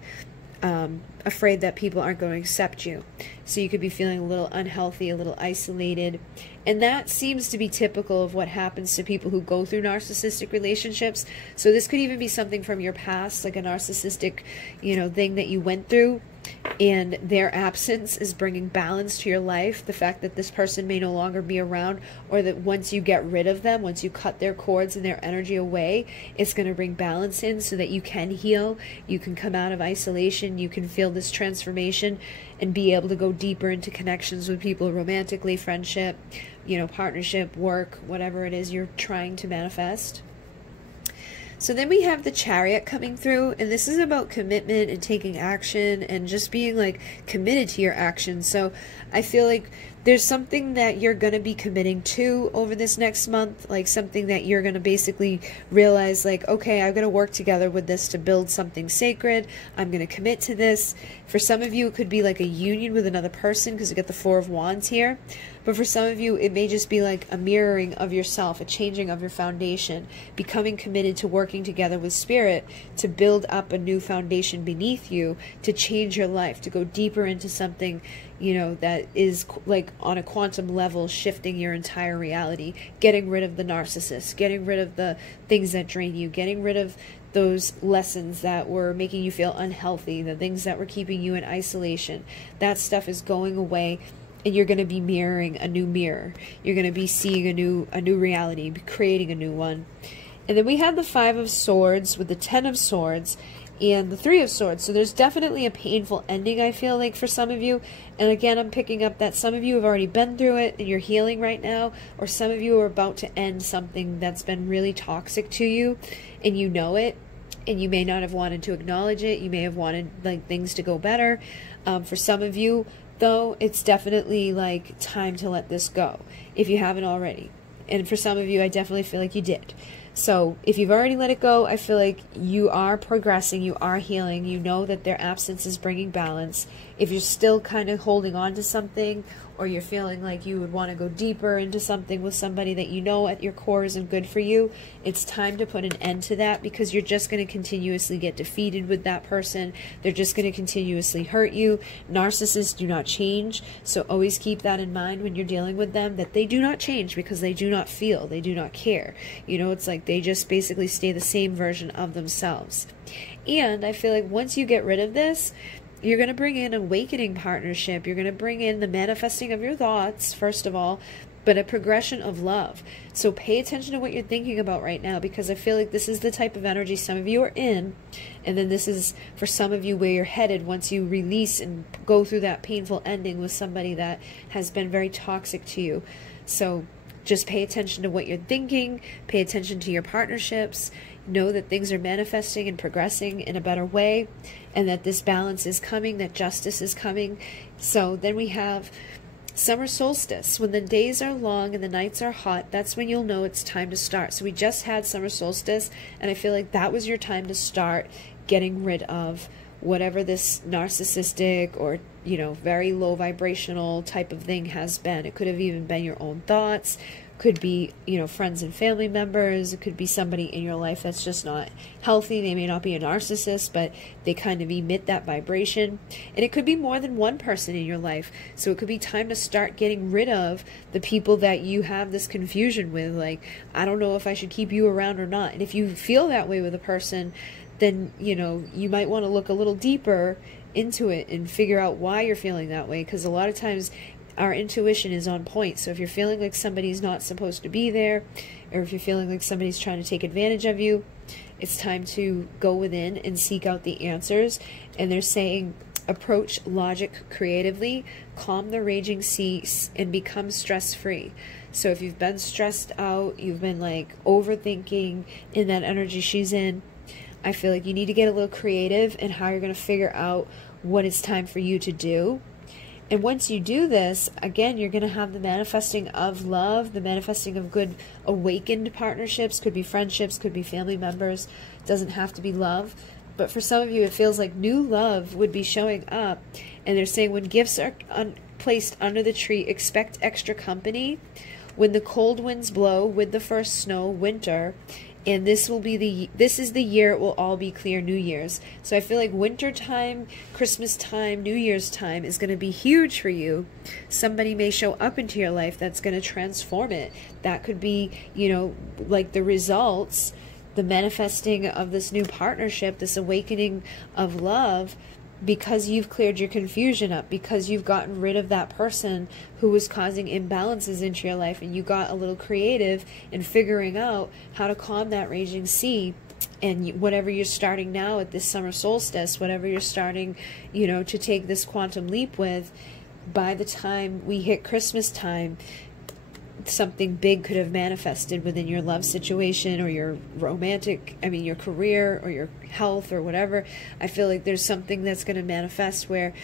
afraid that people aren't going to accept you. So you could be feeling a little unhealthy, a little isolated. And that seems to be typical of what happens to people who go through narcissistic relationships. So this could even be something from your past, like a narcissistic, you know, thing that you went through. And their absence is bringing balance to your life. The fact that this person may no longer be around, or that once you get rid of them, once you cut their cords and their energy away, it's going to bring balance in so that you can heal, you can come out of isolation, you can feel this transformation and be able to go deeper into connections with people romantically, friendship, you know, partnership, work, whatever it is you're trying to manifest. So then we have the Chariot coming through, and this is about commitment and taking action and just being like committed to your actions. So I feel like there's something that you're going to be committing to over this next month, like something that you're going to basically realize like, okay, I'm going to work together with this to build something sacred. I'm going to commit to this. For some of you, it could be like a union with another person because you get the Four of Wands here. But for some of you, it may just be like a mirroring of yourself, a changing of your foundation, becoming committed to working together with Spirit to build up a new foundation beneath you, to change your life, to go deeper into something, you know, that is like on a quantum level, shifting your entire reality, getting rid of the narcissist, getting rid of the things that drain you, getting rid of those lessons that were making you feel unhealthy, the things that were keeping you in isolation. That stuff is going away. And you're going to be mirroring a new mirror. You're going to be seeing a new reality, creating a new one. And then we have the Five of Swords with the Ten of Swords and the Three of Swords. So there's definitely a painful ending, I feel like, for some of you. And again, I'm picking up that some of you have already been through it and you're healing right now, or some of you are about to end something that's been really toxic to you and you know it. And you may not have wanted to acknowledge it. You may have wanted like things to go better. For some of you, though, it's definitely like time to let this go if you haven't already. And for some of you, I definitely feel like you did. So if you've already let it go, I feel like you are progressing, you are healing, you know that their absence is bringing balance, If you're still kind of holding on to something, or you're feeling like you would want to go deeper into something with somebody that you know at your core isn't good for you, it's time to put an end to that, because you're just going to continuously get defeated with that person. They're just going to continuously hurt you. Narcissists do not change, so always keep that in mind when you're dealing with them, that they do not change because they do not feel, they do not care. You know, it's like they just basically stay the same version of themselves. And I feel like once you get rid of this, you're going to bring in an awakening partnership. You're going to bring in the manifesting of your thoughts, first of all, but a progression of love. So pay attention to what you're thinking about right now, because I feel like this is the type of energy some of you are in, and then this is for some of you where you're headed once you release and go through that painful ending with somebody that has been very toxic to you. So just pay attention to what you're thinking, pay attention to your partnerships, know that things are manifesting and progressing in a better way, and that this balance is coming, that justice is coming. So then we have summer solstice. When the days are long and the nights are hot, that's when you'll know it's time to start. So we just had summer solstice, and I feel like that was your time to start getting rid of whatever this narcissistic or, you know, very low vibrational type of thing has been. It could have even been your own thoughts, could be, you know, friends and family members. It could be somebody in your life that's just not healthy. They may not be a narcissist, but they kind of emit that vibration. And it could be more than one person in your life. So it could be time to start getting rid of the people that you have this confusion with. Like, I don't know if I should keep you around or not. And if you feel that way with a person, then, you know, you might want to look a little deeper into it and figure out why you're feeling that way. Because a lot of times our intuition is on point. So if you're feeling like somebody's not supposed to be there, or if you're feeling like somebody's trying to take advantage of you, it's time to go within and seek out the answers. And they're saying, approach logic creatively, calm the raging sea, and become stress-free. So if you've been stressed out, you've been like overthinking in that energy she's in, I feel like you need to get a little creative in how you're going to figure out what it's time for you to do. And once you do this, again, you're going to have the manifesting of love, the manifesting of good awakened partnerships. Could be friendships, could be family members. It doesn't have to be love. But for some of you, it feels like new love would be showing up. And they're saying when gifts are placed under the tree, expect extra company. When the cold winds blow with the first snow, winter. And this is the year it will all be clear, New Year's. So I feel like winter time, Christmas time, New Year's time is going to be huge for you. Somebody may show up into your life that's going to transform it. That could be, you know, like the results, the manifesting of this new partnership, this awakening of love, because you've cleared your confusion up, because you've gotten rid of that person who was causing imbalances into your life, and you got a little creative in figuring out how to calm that raging sea. And whatever you're starting now at this summer solstice, whatever you're starting, you know, to take this quantum leap with, by the time we hit Christmas time, something big could have manifested within your love situation or your your career or your health or whatever. I feel like there's something that's going to manifest where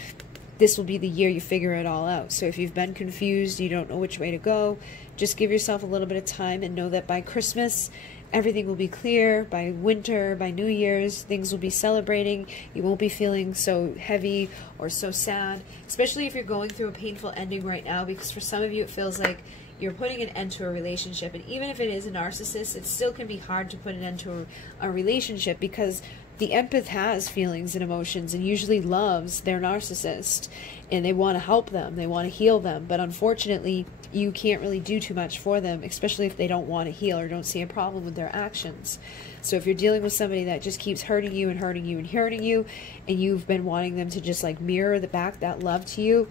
this will be the year you figure it all out. So if you've been confused, you don't know which way to go, just give yourself a little bit of time and know that by Christmas, everything will be clear. By winter, by New Year's, things will be celebrating. You won't be feeling so heavy or so sad, especially if you're going through a painful ending right now, because for some of you it feels like you're putting an end to a relationship. And even if it is a narcissist, it still can be hard to put an end to a relationship, because the empath has feelings and emotions and usually loves their narcissist, and they want to help them, they want to heal them, but unfortunately you can't really do too much for them, especially if they don't want to heal or don't see a problem with their actions. So if you're dealing with somebody that just keeps hurting you and hurting you and hurting you, and you've been wanting them to just like mirror back that love to you,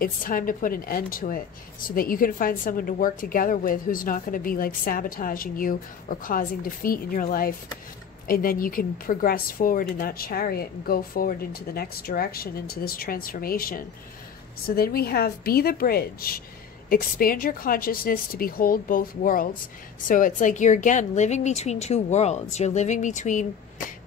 it's time to put an end to it so that you can find someone to work together with who's not going to be like sabotaging you or causing defeat in your life. And then you can progress forward in that chariot and go forward into the next direction, into this transformation. So then we have be the bridge. Expand your consciousness to behold both worlds. So it's like you're again living between two worlds. You're living between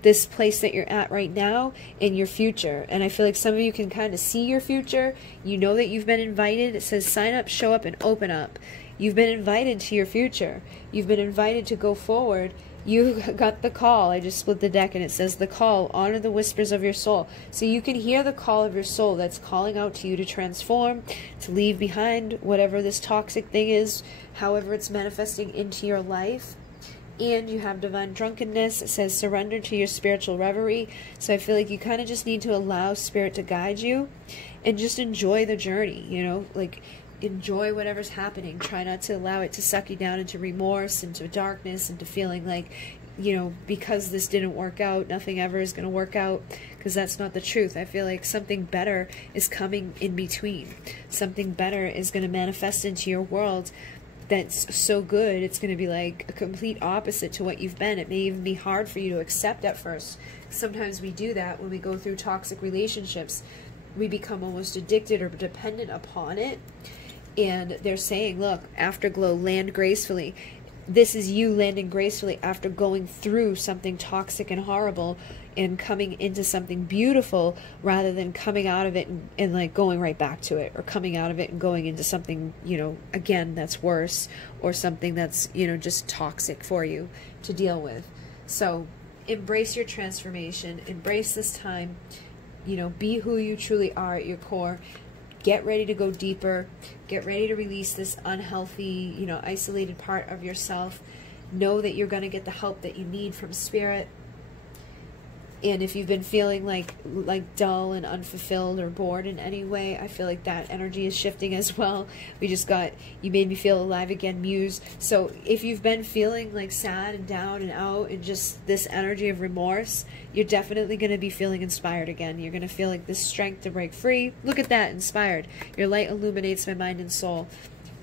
this place that you're at right now and your future. And I feel like some of you can kind of see your future. You know that you've been invited. It says sign up, show up, and open up. You've been invited to your future. You've been invited to go forward. you got the call. I just split the deck and it says the call, honor the whispers of your soul. So you can hear the call of your soul that's calling out to you to transform, to leave behind whatever this toxic thing is, however it's manifesting into your life. And you have divine drunkenness. It says surrender to your spiritual reverie. So I feel like you kind of just need to allow spirit to guide you and just enjoy the journey, you know, like enjoy whatever's happening. Try not to allow it to suck you down into remorse, into darkness, into feeling like, you know, because this didn't work out, nothing ever is going to work out, because that's not the truth. I feel like something better is coming in between. Something better is going to manifest into your world that's so good, it's going to be like a complete opposite to what you've been. It may even be hard for you to accept at first. Sometimes we do that when we go through toxic relationships. We become almost addicted or dependent upon it. And they're saying, look, afterglow, land gracefully. This is you landing gracefully after going through something toxic and horrible and coming into something beautiful, rather than coming out of it and like going right back to it, or coming out of it and going into something, you know, again, that's worse, or something that's, you know, just toxic for you to deal with. So embrace your transformation, embrace this time, you know, be who you truly are at your core. Get ready to go deeper. Get ready to release this unhealthy, you know, isolated part of yourself. Know that you're going to get the help that you need from spirit. And if you've been feeling like dull and unfulfilled or bored in any way, I feel like that energy is shifting as well. We just got, you made me feel alive again, Muse. So if you've been feeling like sad and down and out and just this energy of remorse, you're definitely going to be feeling inspired again. You're going to feel like this strength to break free. Look at that, inspired. Your light illuminates my mind and soul.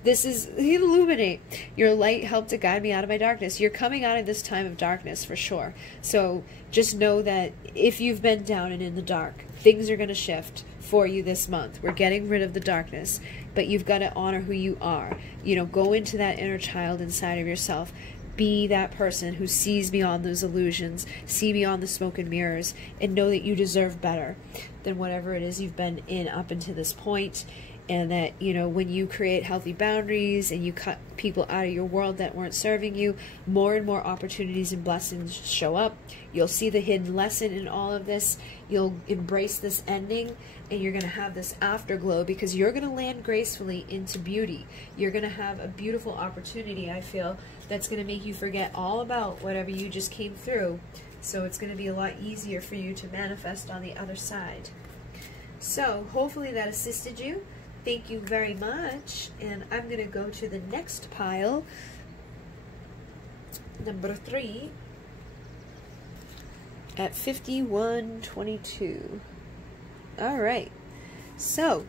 This is illuminate. Your light helped to guide me out of my darkness. You're coming out of this time of darkness for sure. So just know that if you've been down and in the dark, things are going to shift for you this month. We're getting rid of the darkness, but you've got to honor who you are. You know, go into that inner child inside of yourself. Be that person who sees beyond those illusions, see beyond the smoke and mirrors, and know that you deserve better than whatever it is you've been in up until this point. And that, you know, when you create healthy boundaries and you cut people out of your world that weren't serving you, more and more opportunities and blessings show up. You'll see the hidden lesson in all of this. You'll embrace this ending, and you're going to have this afterglow, because you're going to land gracefully into beauty. You're going to have a beautiful opportunity, I feel, that's going to make you forget all about whatever you just came through. So it's going to be a lot easier for you to manifest on the other side. So hopefully that assisted you. Thank you very much, and I'm going to go to the next pile, number 3, at 5122. All right, so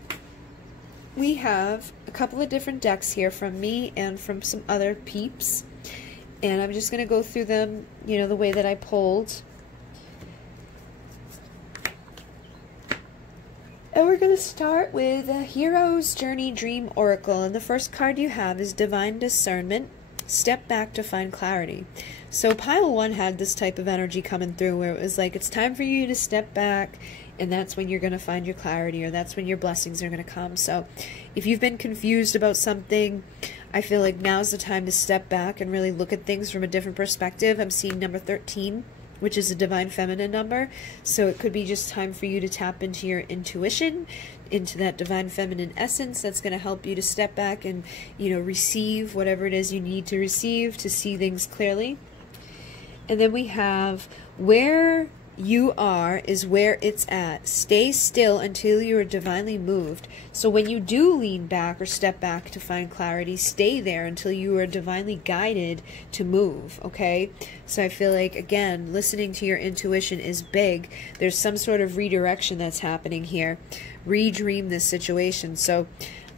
we have a couple of different decks here from me and from some other peeps, and I'm just going to go through them, you know, the way that I pulled. And we're going to start with a Hero's Journey Dream Oracle. And the first card you have is Divine Discernment. Step back to find clarity. So pile 1 had this type of energy coming through where it was like, it's time for you to step back, and that's when you're going to find your clarity, or that's when your blessings are going to come. So if you've been confused about something, I feel like now's the time to step back and really look at things from a different perspective. I'm seeing number 13. Which is a divine feminine number. So it could be just time for you to tap into your intuition, into that divine feminine essence that's going to help you to step back and, you know, receive whatever it is you need to receive to see things clearly. And then we have where you are is where it's at. Stay still until you are divinely moved. So when you do lean back or step back to find clarity, stay there until you are divinely guided to move, okay? So I feel like, again, listening to your intuition is big. There's some sort of redirection that's happening here. Redream this situation. So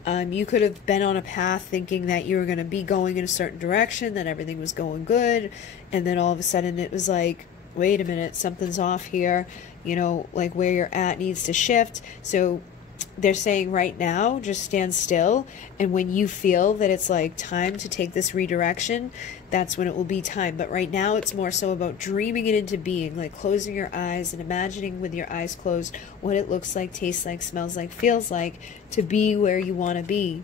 you could have been on a path thinking that you were going to be going in a certain direction, that everything was going good, and then all of a sudden it was like, wait a minute, something's off here, you know, like where you're at needs to shift. So they're saying right now, just stand still, and when you feel that it's like time to take this redirection, that's when it will be time. But right now it's more so about dreaming it into being, like closing your eyes and imagining with your eyes closed what it looks like, tastes like, smells like, feels like to be where you want to be,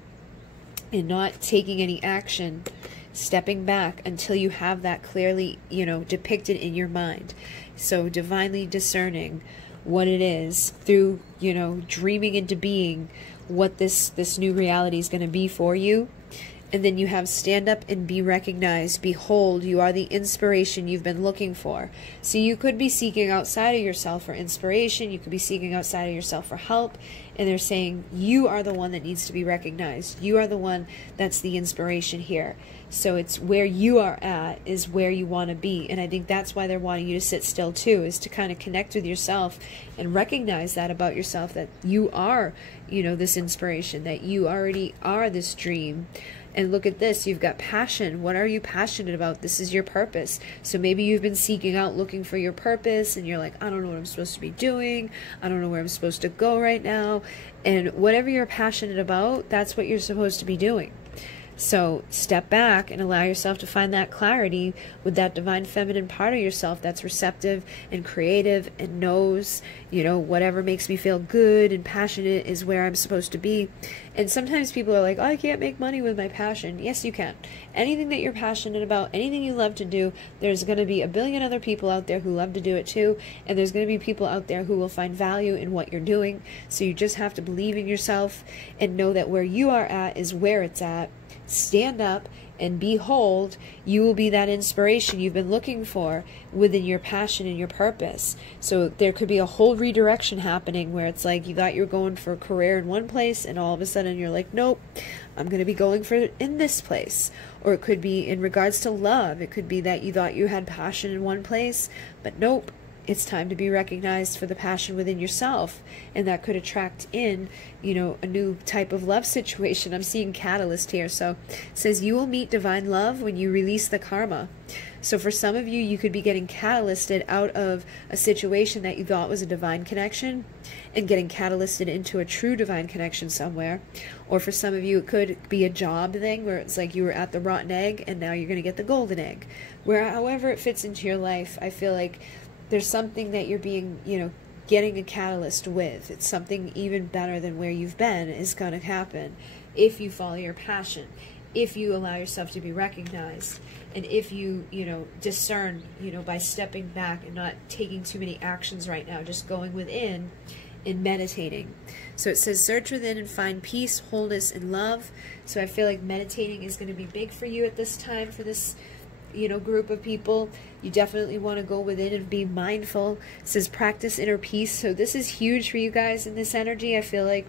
and not taking any action stepping back until you have that clearly, depicted in your mind. So divinely discerning what it is through, dreaming into being what this new reality is going to be for you. And then you have stand up and be recognized. Behold, you are the inspiration you've been looking for. So you could be seeking outside of yourself for inspiration. You could be seeking outside of yourself for help. And they're saying you are the one that needs to be recognized. You are the one that's the inspiration here. So it's where you are at is where you want to be. And I think that's why they're wanting you to sit still too, is to kind of connect with yourself and recognize that about yourself, that you are, this inspiration, that you already are this dream. And look at this, you've got passion. What are you passionate about? This is your purpose. So maybe you've been seeking out, looking for your purpose, and you're like, I don't know what I'm supposed to be doing. I don't know where I'm supposed to go right now. And whatever you're passionate about, that's what you're supposed to be doing. So step back and allow yourself to find that clarity with that divine feminine part of yourself that's receptive and creative and knows, whatever makes me feel good and passionate is where I'm supposed to be. And sometimes people are like, oh, I can't make money with my passion. Yes, you can. Anything that you're passionate about, anything you love to do, there's going to be a billion other people out there who love to do it too. And there's going to be people out there who will find value in what you're doing. So you just have to believe in yourself and know that where you are at is where it's at. Stand up and behold, you will be that inspiration you've been looking for within your passion and your purpose. So there could be a whole redirection happening where it's like you thought you were going for a career in one place and all of a sudden you're like, nope, I'm going to be going for it in this place. Or it could be in regards to love. It could be that you thought you had passion in one place, but nope. It's time to be recognized for the passion within yourself, and that could attract in, a new type of love situation. I'm seeing catalyst here. So it says you will meet divine love when you release the karma. So for some of you, you could be getting catalysted out of a situation that you thought was a divine connection and getting catalysted into a true divine connection somewhere. Or for some of you, it could be a job thing where it's like you were at the rotten egg and now you're going to get the golden egg. However it fits into your life, I feel like there's something that you're being, getting a catalyst with. It's something even better than where you've been is going to happen if you follow your passion, if you allow yourself to be recognized, and if you, discern, by stepping back and not taking too many actions right now, just going within and meditating. So it says, search within and find peace, wholeness, and love. So I feel like meditating is going to be big for you at this time, for this group of people. You definitely want to go within and be mindful. It says practice inner peace. So this is huge for you guys in this energy. I feel like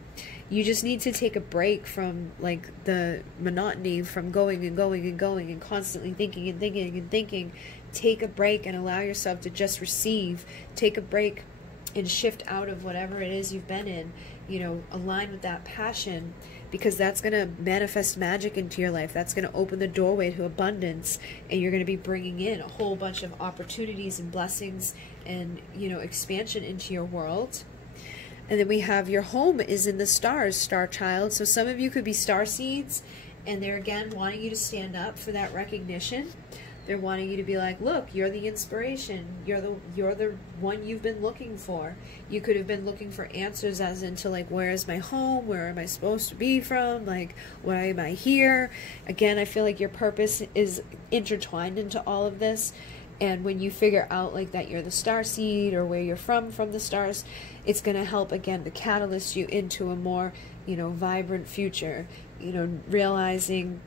you just need to take a break from like the monotony from going and going and going and constantly thinking and thinking and thinking. Take a break and allow yourself to just receive. Take a break and shift out of whatever it is you've been in. Align with that passion, because that's going to manifest magic into your life. That's going to open the doorway to abundance, and you're going to be bringing in a whole bunch of opportunities and blessings and, expansion into your world. And then we have your home is in the stars, star child. So some of you could be star seeds, and they're again wanting you to stand up for that recognition. They're wanting you to be like, look, you're the inspiration. You're the one you've been looking for. You could have been looking for answers as into like, where is my home? Where am I supposed to be from? Like, why am I here? Again, I feel like your purpose is intertwined into all of this. And when you figure out like that you're the star seed or where you're from the stars, it's going to help again to catalyst you into a more, vibrant future, realizing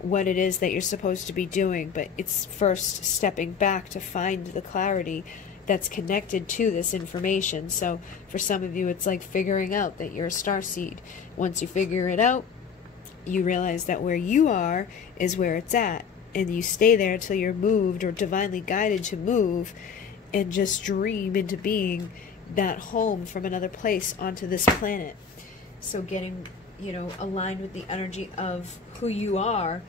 what it is that you're supposed to be doing. But it's first stepping back to find the clarity that's connected to this information. So for some of you, it's like figuring out that you're a star seed. Once you figure it out, you realize that where you are is where it's at, and you stay there until you're moved or divinely guided to move and just dream into being that home from another place onto this planet. So getting aligned with the energy of who you are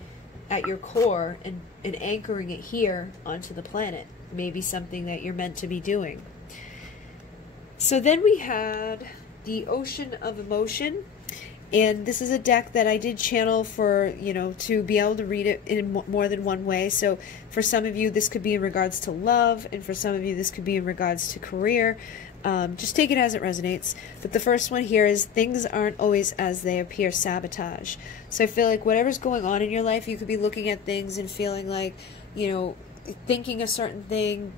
at your core and anchoring it here onto the planet. Maybe something that you're meant to be doing. So then we had the Ocean of Emotion. And this is a deck that I did channel for, to be able to read it in more than one way. So for some of you, this could be in regards to love. And for some of you, this could be in regards to career. Just take it as it resonates. But the first one here is things aren't always as they appear, sabotage. So I feel like whatever's going on in your life, you could be looking at things and feeling like, you know, thinking a certain thing,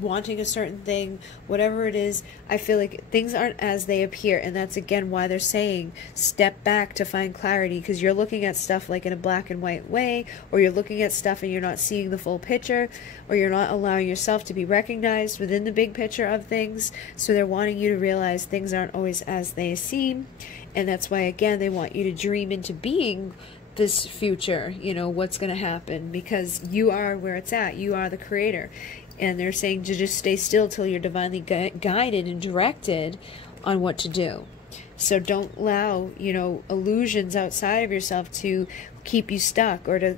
wanting a certain thing, whatever it is. I feel like things aren't as they appear, and that's again why they're saying step back to find clarity, because you're looking at stuff like in a black and white way, or you're looking at stuff and you're not seeing the full picture, or you're not allowing yourself to be recognized within the big picture of things. So they're wanting you to realize things aren't always as they seem, and that's why again they want you to dream into being this future, you know, what's going to happen, because you are where it's at. You are the creator. And they're saying to just stay still till you're divinely guided and directed on what to do. So don't allow, you know, illusions outside of yourself to keep you stuck or to,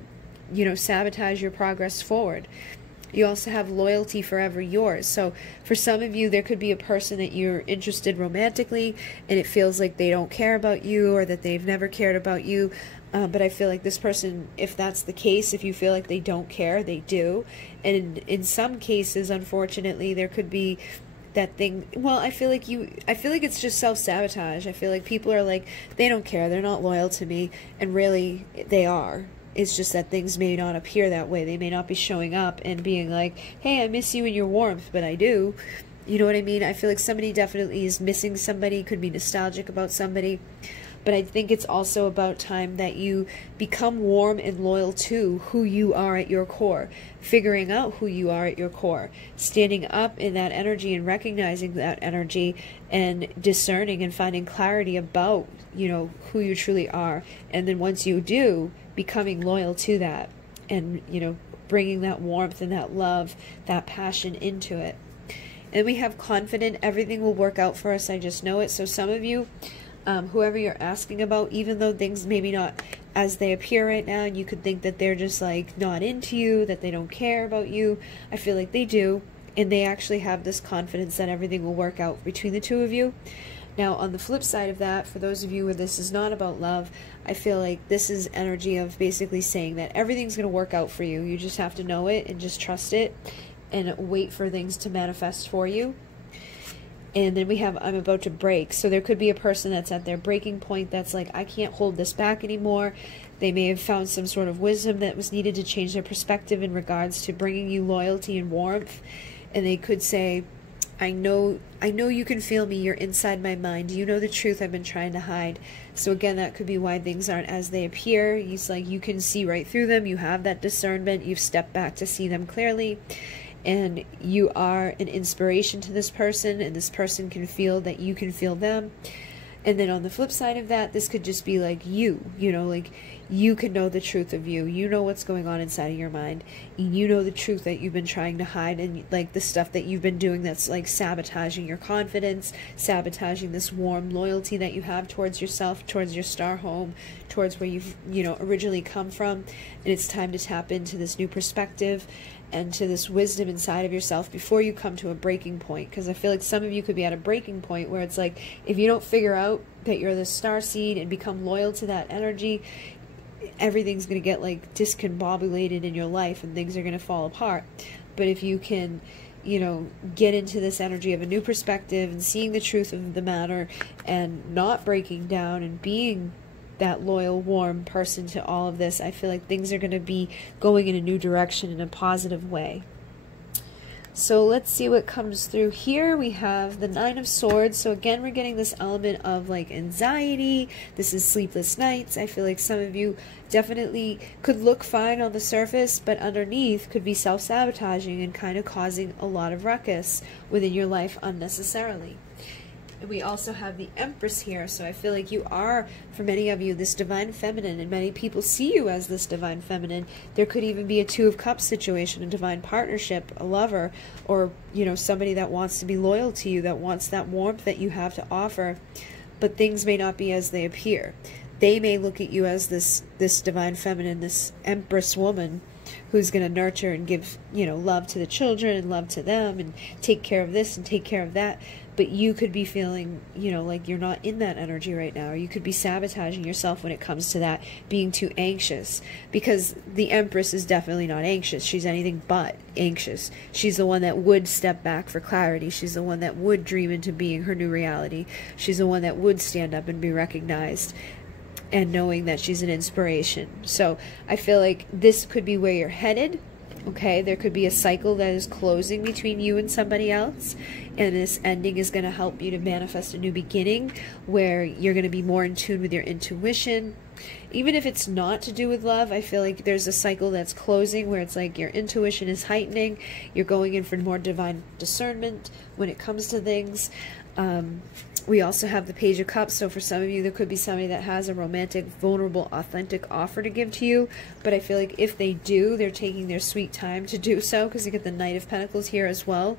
you know, sabotage your progress forward. You also have loyalty forever yours. So for some of you, there could be a person that you're interested romantically and it feels like they don't care about you or that they've never cared about you. But I feel like this person, if that's the case, if you feel like they don't care, they do. And in some cases, unfortunately, there could be that thing. Well, I feel like it's just self-sabotage. I feel like people are like, they don't care, they're not loyal to me, and really they are. It's just that things may not appear that way. They may not be showing up and being like, hey, I miss you and your warmth, but I do. You know what I mean? I feel like somebody definitely is missing somebody, could be nostalgic about somebody. But I think it's also about time that you become warm and loyal to who you are at your core, figuring out who you are at your core, standing up in that energy and recognizing that energy and discerning and finding clarity about, you know, who you truly are. And then once you do, becoming loyal to that and, you know, bringing that warmth and that love, that passion into it. And we have confident, everything will work out for us, I just know it. So some of you, whoever you're asking about, even though things maybe not as they appear right now, and you could think that they're just like not into you, that they don't care about you, I feel like they do, and they actually have this confidence that everything will work out between the two of you. Now on the flip side of that, for those of you where this is not about love, I feel like this is energy of basically saying that everything's going to work out for you. You just have to know it and just trust it and wait for things to manifest for you. And then we have, I'm about to break. So there could be a person that's at their breaking point that's like, I can't hold this back anymore. They may have found some sort of wisdom that was needed to change their perspective in regards to bringing you loyalty and warmth. And they could say, I know you can feel me. You're inside my mind. You know the truth I've been trying to hide. So again, that could be why things aren't as they appear. It's like you can see right through them. You have that discernment. You've stepped back to see them clearly. And you are an inspiration to this person, and this person can feel that you can feel them. And then on the flip side of that, this could just be like you know, like you can know the truth of you. You know what's going on inside of your mind. You know the truth that you've been trying to hide, and like the stuff that you've been doing that's like sabotaging your confidence, sabotaging this warm loyalty that you have towards yourself, towards your star home, towards where you've, you know, originally come from. And it's time to tap into this new perspective and to this wisdom inside of yourself before you come to a breaking point. Because I feel like some of you could be at a breaking point where it's like, if you don't figure out that you're the starseed and become loyal to that energy, everything's going to get like discombobulated in your life and things are going to fall apart. But if you can, you know, get into this energy of a new perspective and seeing the truth of the matter and not breaking down and being that loyal, warm person to all of this, I feel like things are going to be going in a new direction in a positive way. So let's see what comes through here. We have the Nine of Swords. So again, we're getting this element of like anxiety. This is sleepless nights. I feel like some of you definitely could look fine on the surface, but underneath could be self-sabotaging and kind of causing a lot of ruckus within your life unnecessarily. We also have the Empress here, so I feel like you are, for many of you, this divine feminine, and many people see you as this divine feminine. There could even be a Two of Cups situation, a divine partnership, a lover, or, you know, somebody that wants to be loyal to you, that wants that warmth that you have to offer, but things may not be as they appear. They may look at you as this divine feminine, this Empress woman, who's going to nurture and give, you know, love to the children and love to them and take care of this and take care of that. but you could be feeling, you know, like you're not in that energy right now, or you could be sabotaging yourself when it comes to that, being too anxious, because the Empress is definitely not anxious. She's anything but anxious. She's the one that would step back for clarity. She's the one that would dream into being her new reality. She's the one that would stand up and be recognized, and knowing that she's an inspiration. So I feel like this could be where you're headed. Okay, there could be a cycle that is closing between you and somebody else, and this ending is going to help you to manifest a new beginning where you're going to be more in tune with your intuition. Even if it's not to do with love, I feel like there's a cycle that's closing where it's like your intuition is heightening, you're going in for more divine discernment when it comes to things. We also have the Page of Cups, so for some of you, there could be somebody that has a romantic, vulnerable, authentic offer to give to you, but I feel like if they do, they're taking their sweet time to do so, because you get the Knight of Pentacles here as well.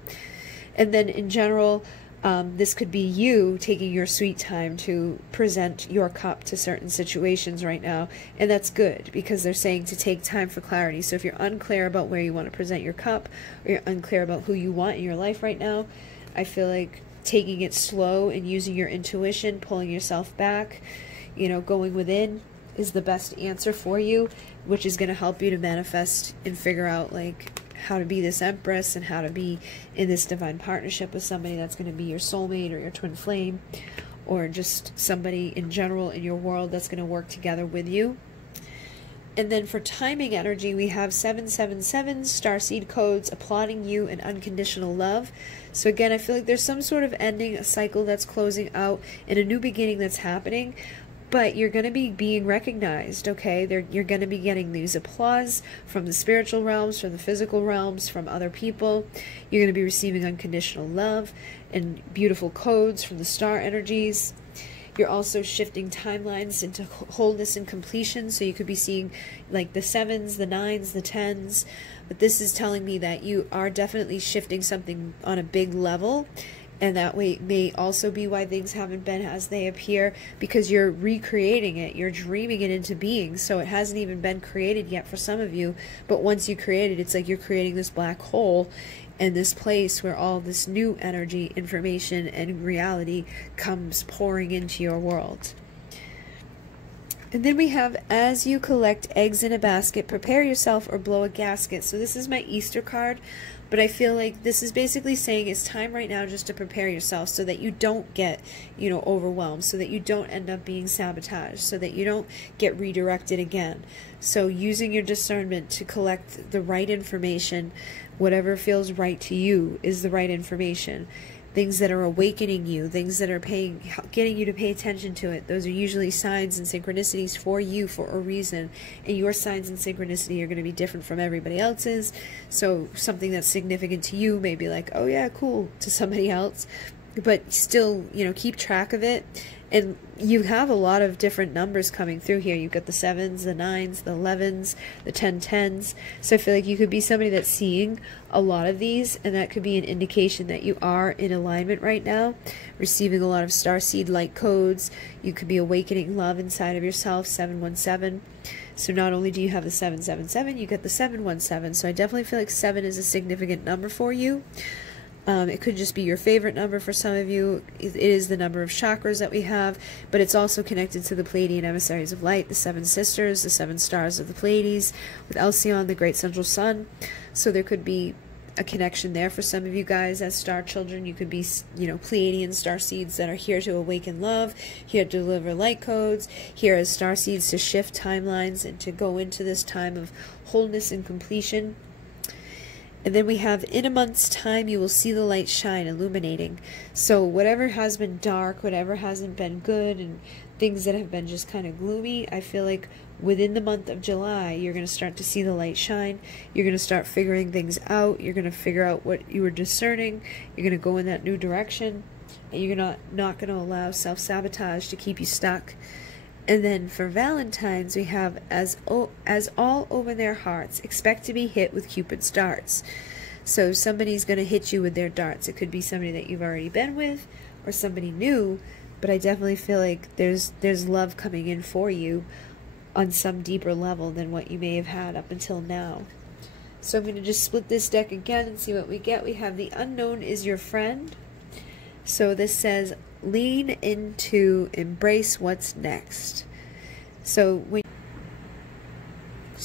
And then in general, this could be you taking your sweet time to present your cup to certain situations right now, and that's good, because they're saying to take time for clarity. So if you're unclear about where you want to present your cup, or you're unclear about who you want in your life right now, I feel like taking it slow and using your intuition, pulling yourself back, you know, going within is the best answer for you, which is going to help you to manifest and figure out like how to be this Empress and how to be in this divine partnership with somebody that's going to be your soulmate or your twin flame, or just somebody in general in your world that's going to work together with you. And then for timing energy, we have 777 starseed codes, applauding you and unconditional love. So again, I feel like there's some sort of ending, a cycle that's closing out, and a new beginning that's happening. But you're going to be being recognized, okay? You're going to be getting these applause from the spiritual realms, from the physical realms, from other people. You're going to be receiving unconditional love and beautiful codes from the star energies. You're also shifting timelines into wholeness and completion. So you could be seeing like the 7s, the 9s, the 10s. But this is telling me that you are definitely shifting something on a big level. And that way may also be why things haven't been as they appear, because you're recreating it. You're dreaming it into being. So it hasn't even been created yet for some of you. But once you create it, it's like you're creating this black hole and this place where all this new energy, information, and reality comes pouring into your world. And then we have, as you collect eggs in a basket, prepare yourself or blow a gasket. So this is my Easter card, but I feel like this is basically saying it's time right now just to prepare yourself so that you don't get, you know, overwhelmed, so that you don't end up being sabotaged, so that you don't get redirected again. So using your discernment to collect the right information, whatever feels right to you is the right information. Things that are awakening you, things that are getting you to pay attention to it. Those are usually signs and synchronicities for you for a reason. And your signs and synchronicity are going to be different from everybody else's. So something that's significant to you may be like, oh yeah, cool, to somebody else. But still, you know, keep track of it. And you have a lot of different numbers coming through here. You've got the 7s, the 9s, the 11s, the 1010s. So I feel like you could be somebody that's seeing a lot of these, and that could be an indication that you are in alignment right now, receiving a lot of starseed light codes. You could be awakening love inside of yourself, 717. So not only do you have the 777, you get the 717. So I definitely feel like 7 is a significant number for you. It could just be your favorite number for some of you. It is the number of chakras that we have, but it's also connected to the Pleiadian emissaries of light, the 7 sisters, the 7 stars of the Pleiades, with Alcyon, the great central sun. So there could be a connection there for some of you guys as star children. You could be, you know, Pleiadian star seeds that are here to awaken love, here to deliver light codes, here as star seeds to shift timelines and to go into this time of wholeness and completion. And then we have, in a month's time, you will see the light shine, illuminating. So whatever has been dark, whatever hasn't been good, and things that have been just kind of gloomy, I feel like within the month of July, you're going to start to see the light shine. You're going to start figuring things out. You're going to figure out what you were discerning. You're going to go in that new direction. And you're not going to allow self-sabotage to keep you stuck. And then for Valentine's, we have, as all open their hearts, expect to be hit with Cupid's darts. So somebody's going to hit you with their darts. It could be somebody that you've already been with or somebody new, but I definitely feel like there's love coming in for you on some deeper level than what you may have had up until now. So I'm going to just split this deck again and see what we get. We have the unknown is your friend, So this says, lean into embrace what's next. So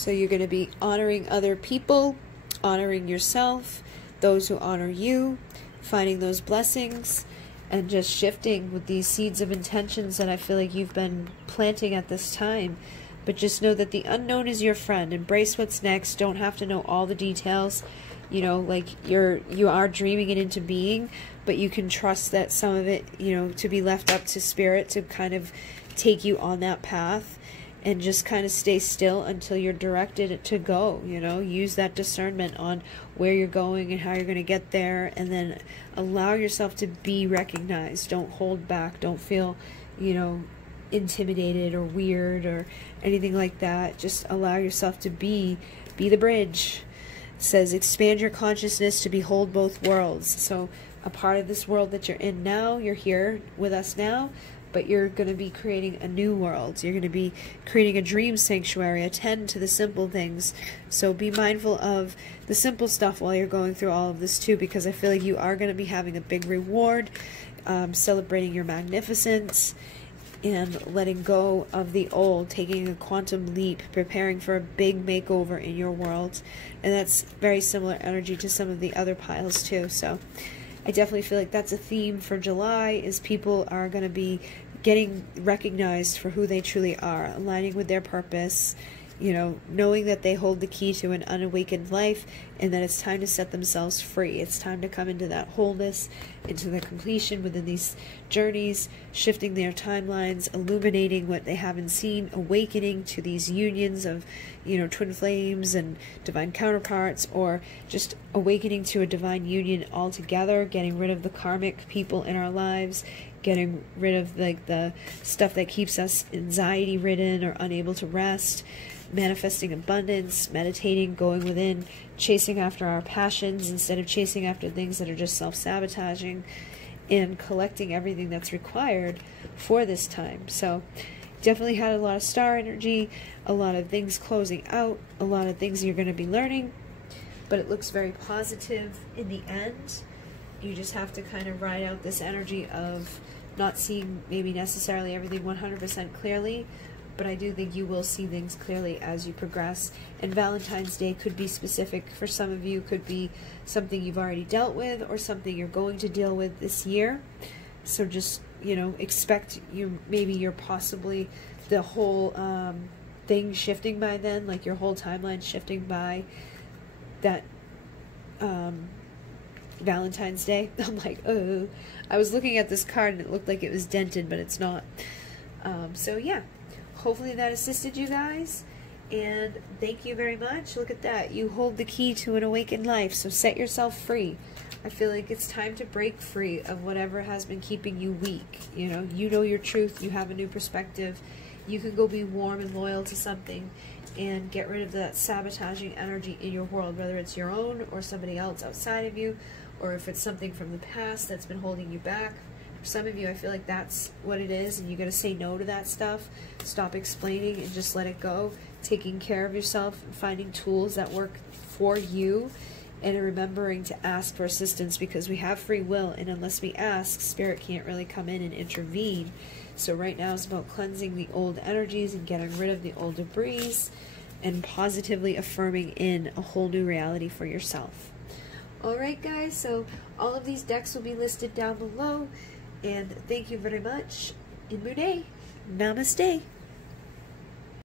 you're going to be honoring other people, honoring yourself, those who honor you, finding those blessings, and just shifting with these seeds of intentions that I feel like you've been planting at this time. But just know that the unknown is your friend. Embrace what's next. Don't have to know all the details. You know, like you are dreaming it into being, but you can trust that some of it, you know, to be left up to spirit to kind of take you on that path, and just kind of stay still until you're directed to go. You know, use that discernment on where you're going and how you're going to get there, and then allow yourself to be recognized. Don't hold back. Don't feel, you know, intimidated or weird or anything like that. Just allow yourself to be the bridge. It says expand your consciousness to behold both worlds. So a part of this world that you're in now, you're here with us now, but you're going to be creating a new world. You're going to be creating a dream sanctuary. Attend to the simple things. So be mindful of the simple stuff while you're going through all of this too, because I feel like you are going to be having a big reward, celebrating your magnificence, and letting go of the old, taking a quantum leap, preparing for a big makeover in your world. And that's very similar energy to some of the other piles too. So I definitely feel like that's a theme for July, is people are going to be getting recognized for who they truly are, aligning with their purpose, you know, knowing that they hold the key to an unawakened life, and that it's time to set themselves free. It's time to come into that wholeness, into the completion within these journeys, shifting their timelines, illuminating what they haven't seen, awakening to these unions of, you know, twin flames and divine counterparts, or just awakening to a divine union altogether, getting rid of the karmic people in our lives, getting rid of like the stuff that keeps us anxiety ridden or unable to rest, manifesting abundance, meditating, going within, chasing after our passions instead of chasing after things that are just self-sabotaging, and collecting everything that's required for this time. So definitely had a lot of star energy, a lot of things closing out, a lot of things you're going to be learning, but it looks very positive in the end. You just have to kind of ride out this energy of not seeing maybe necessarily everything 100% clearly, but I do think you will see things clearly as you progress. And Valentine's Day could be specific for some of you, could be something you've already dealt with or something you're going to deal with this year. So just, you know, expect maybe you're possibly the whole thing shifting by then, like your whole timeline shifting by that Valentine's Day. I'm like, oh, I was looking at this card and it looked like it was dented, but it's not. So yeah, hopefully that assisted you guys, and thank you very much. Look at that, you hold the key to an awakened life, so set yourself free. I feel like it's time to break free of whatever has been keeping you weak. You know your truth, you have a new perspective, you can go be warm and loyal to something and get rid of that sabotaging energy in your world, whether it's your own or somebody else outside of you, or if it's something from the past that's been holding you back. For some of you, I feel like that's what it is, and you got to say no to that stuff. Stop explaining and just let it go. Taking care of yourself, finding tools that work for you, and remembering to ask for assistance, because we have free will, and unless we ask, Spirit can't really come in and intervene. So right now it's about cleansing the old energies and getting rid of the old debris and positively affirming in a whole new reality for yourself. Alright guys, so all of these decks will be listed down below. And thank you very much. In Namaste.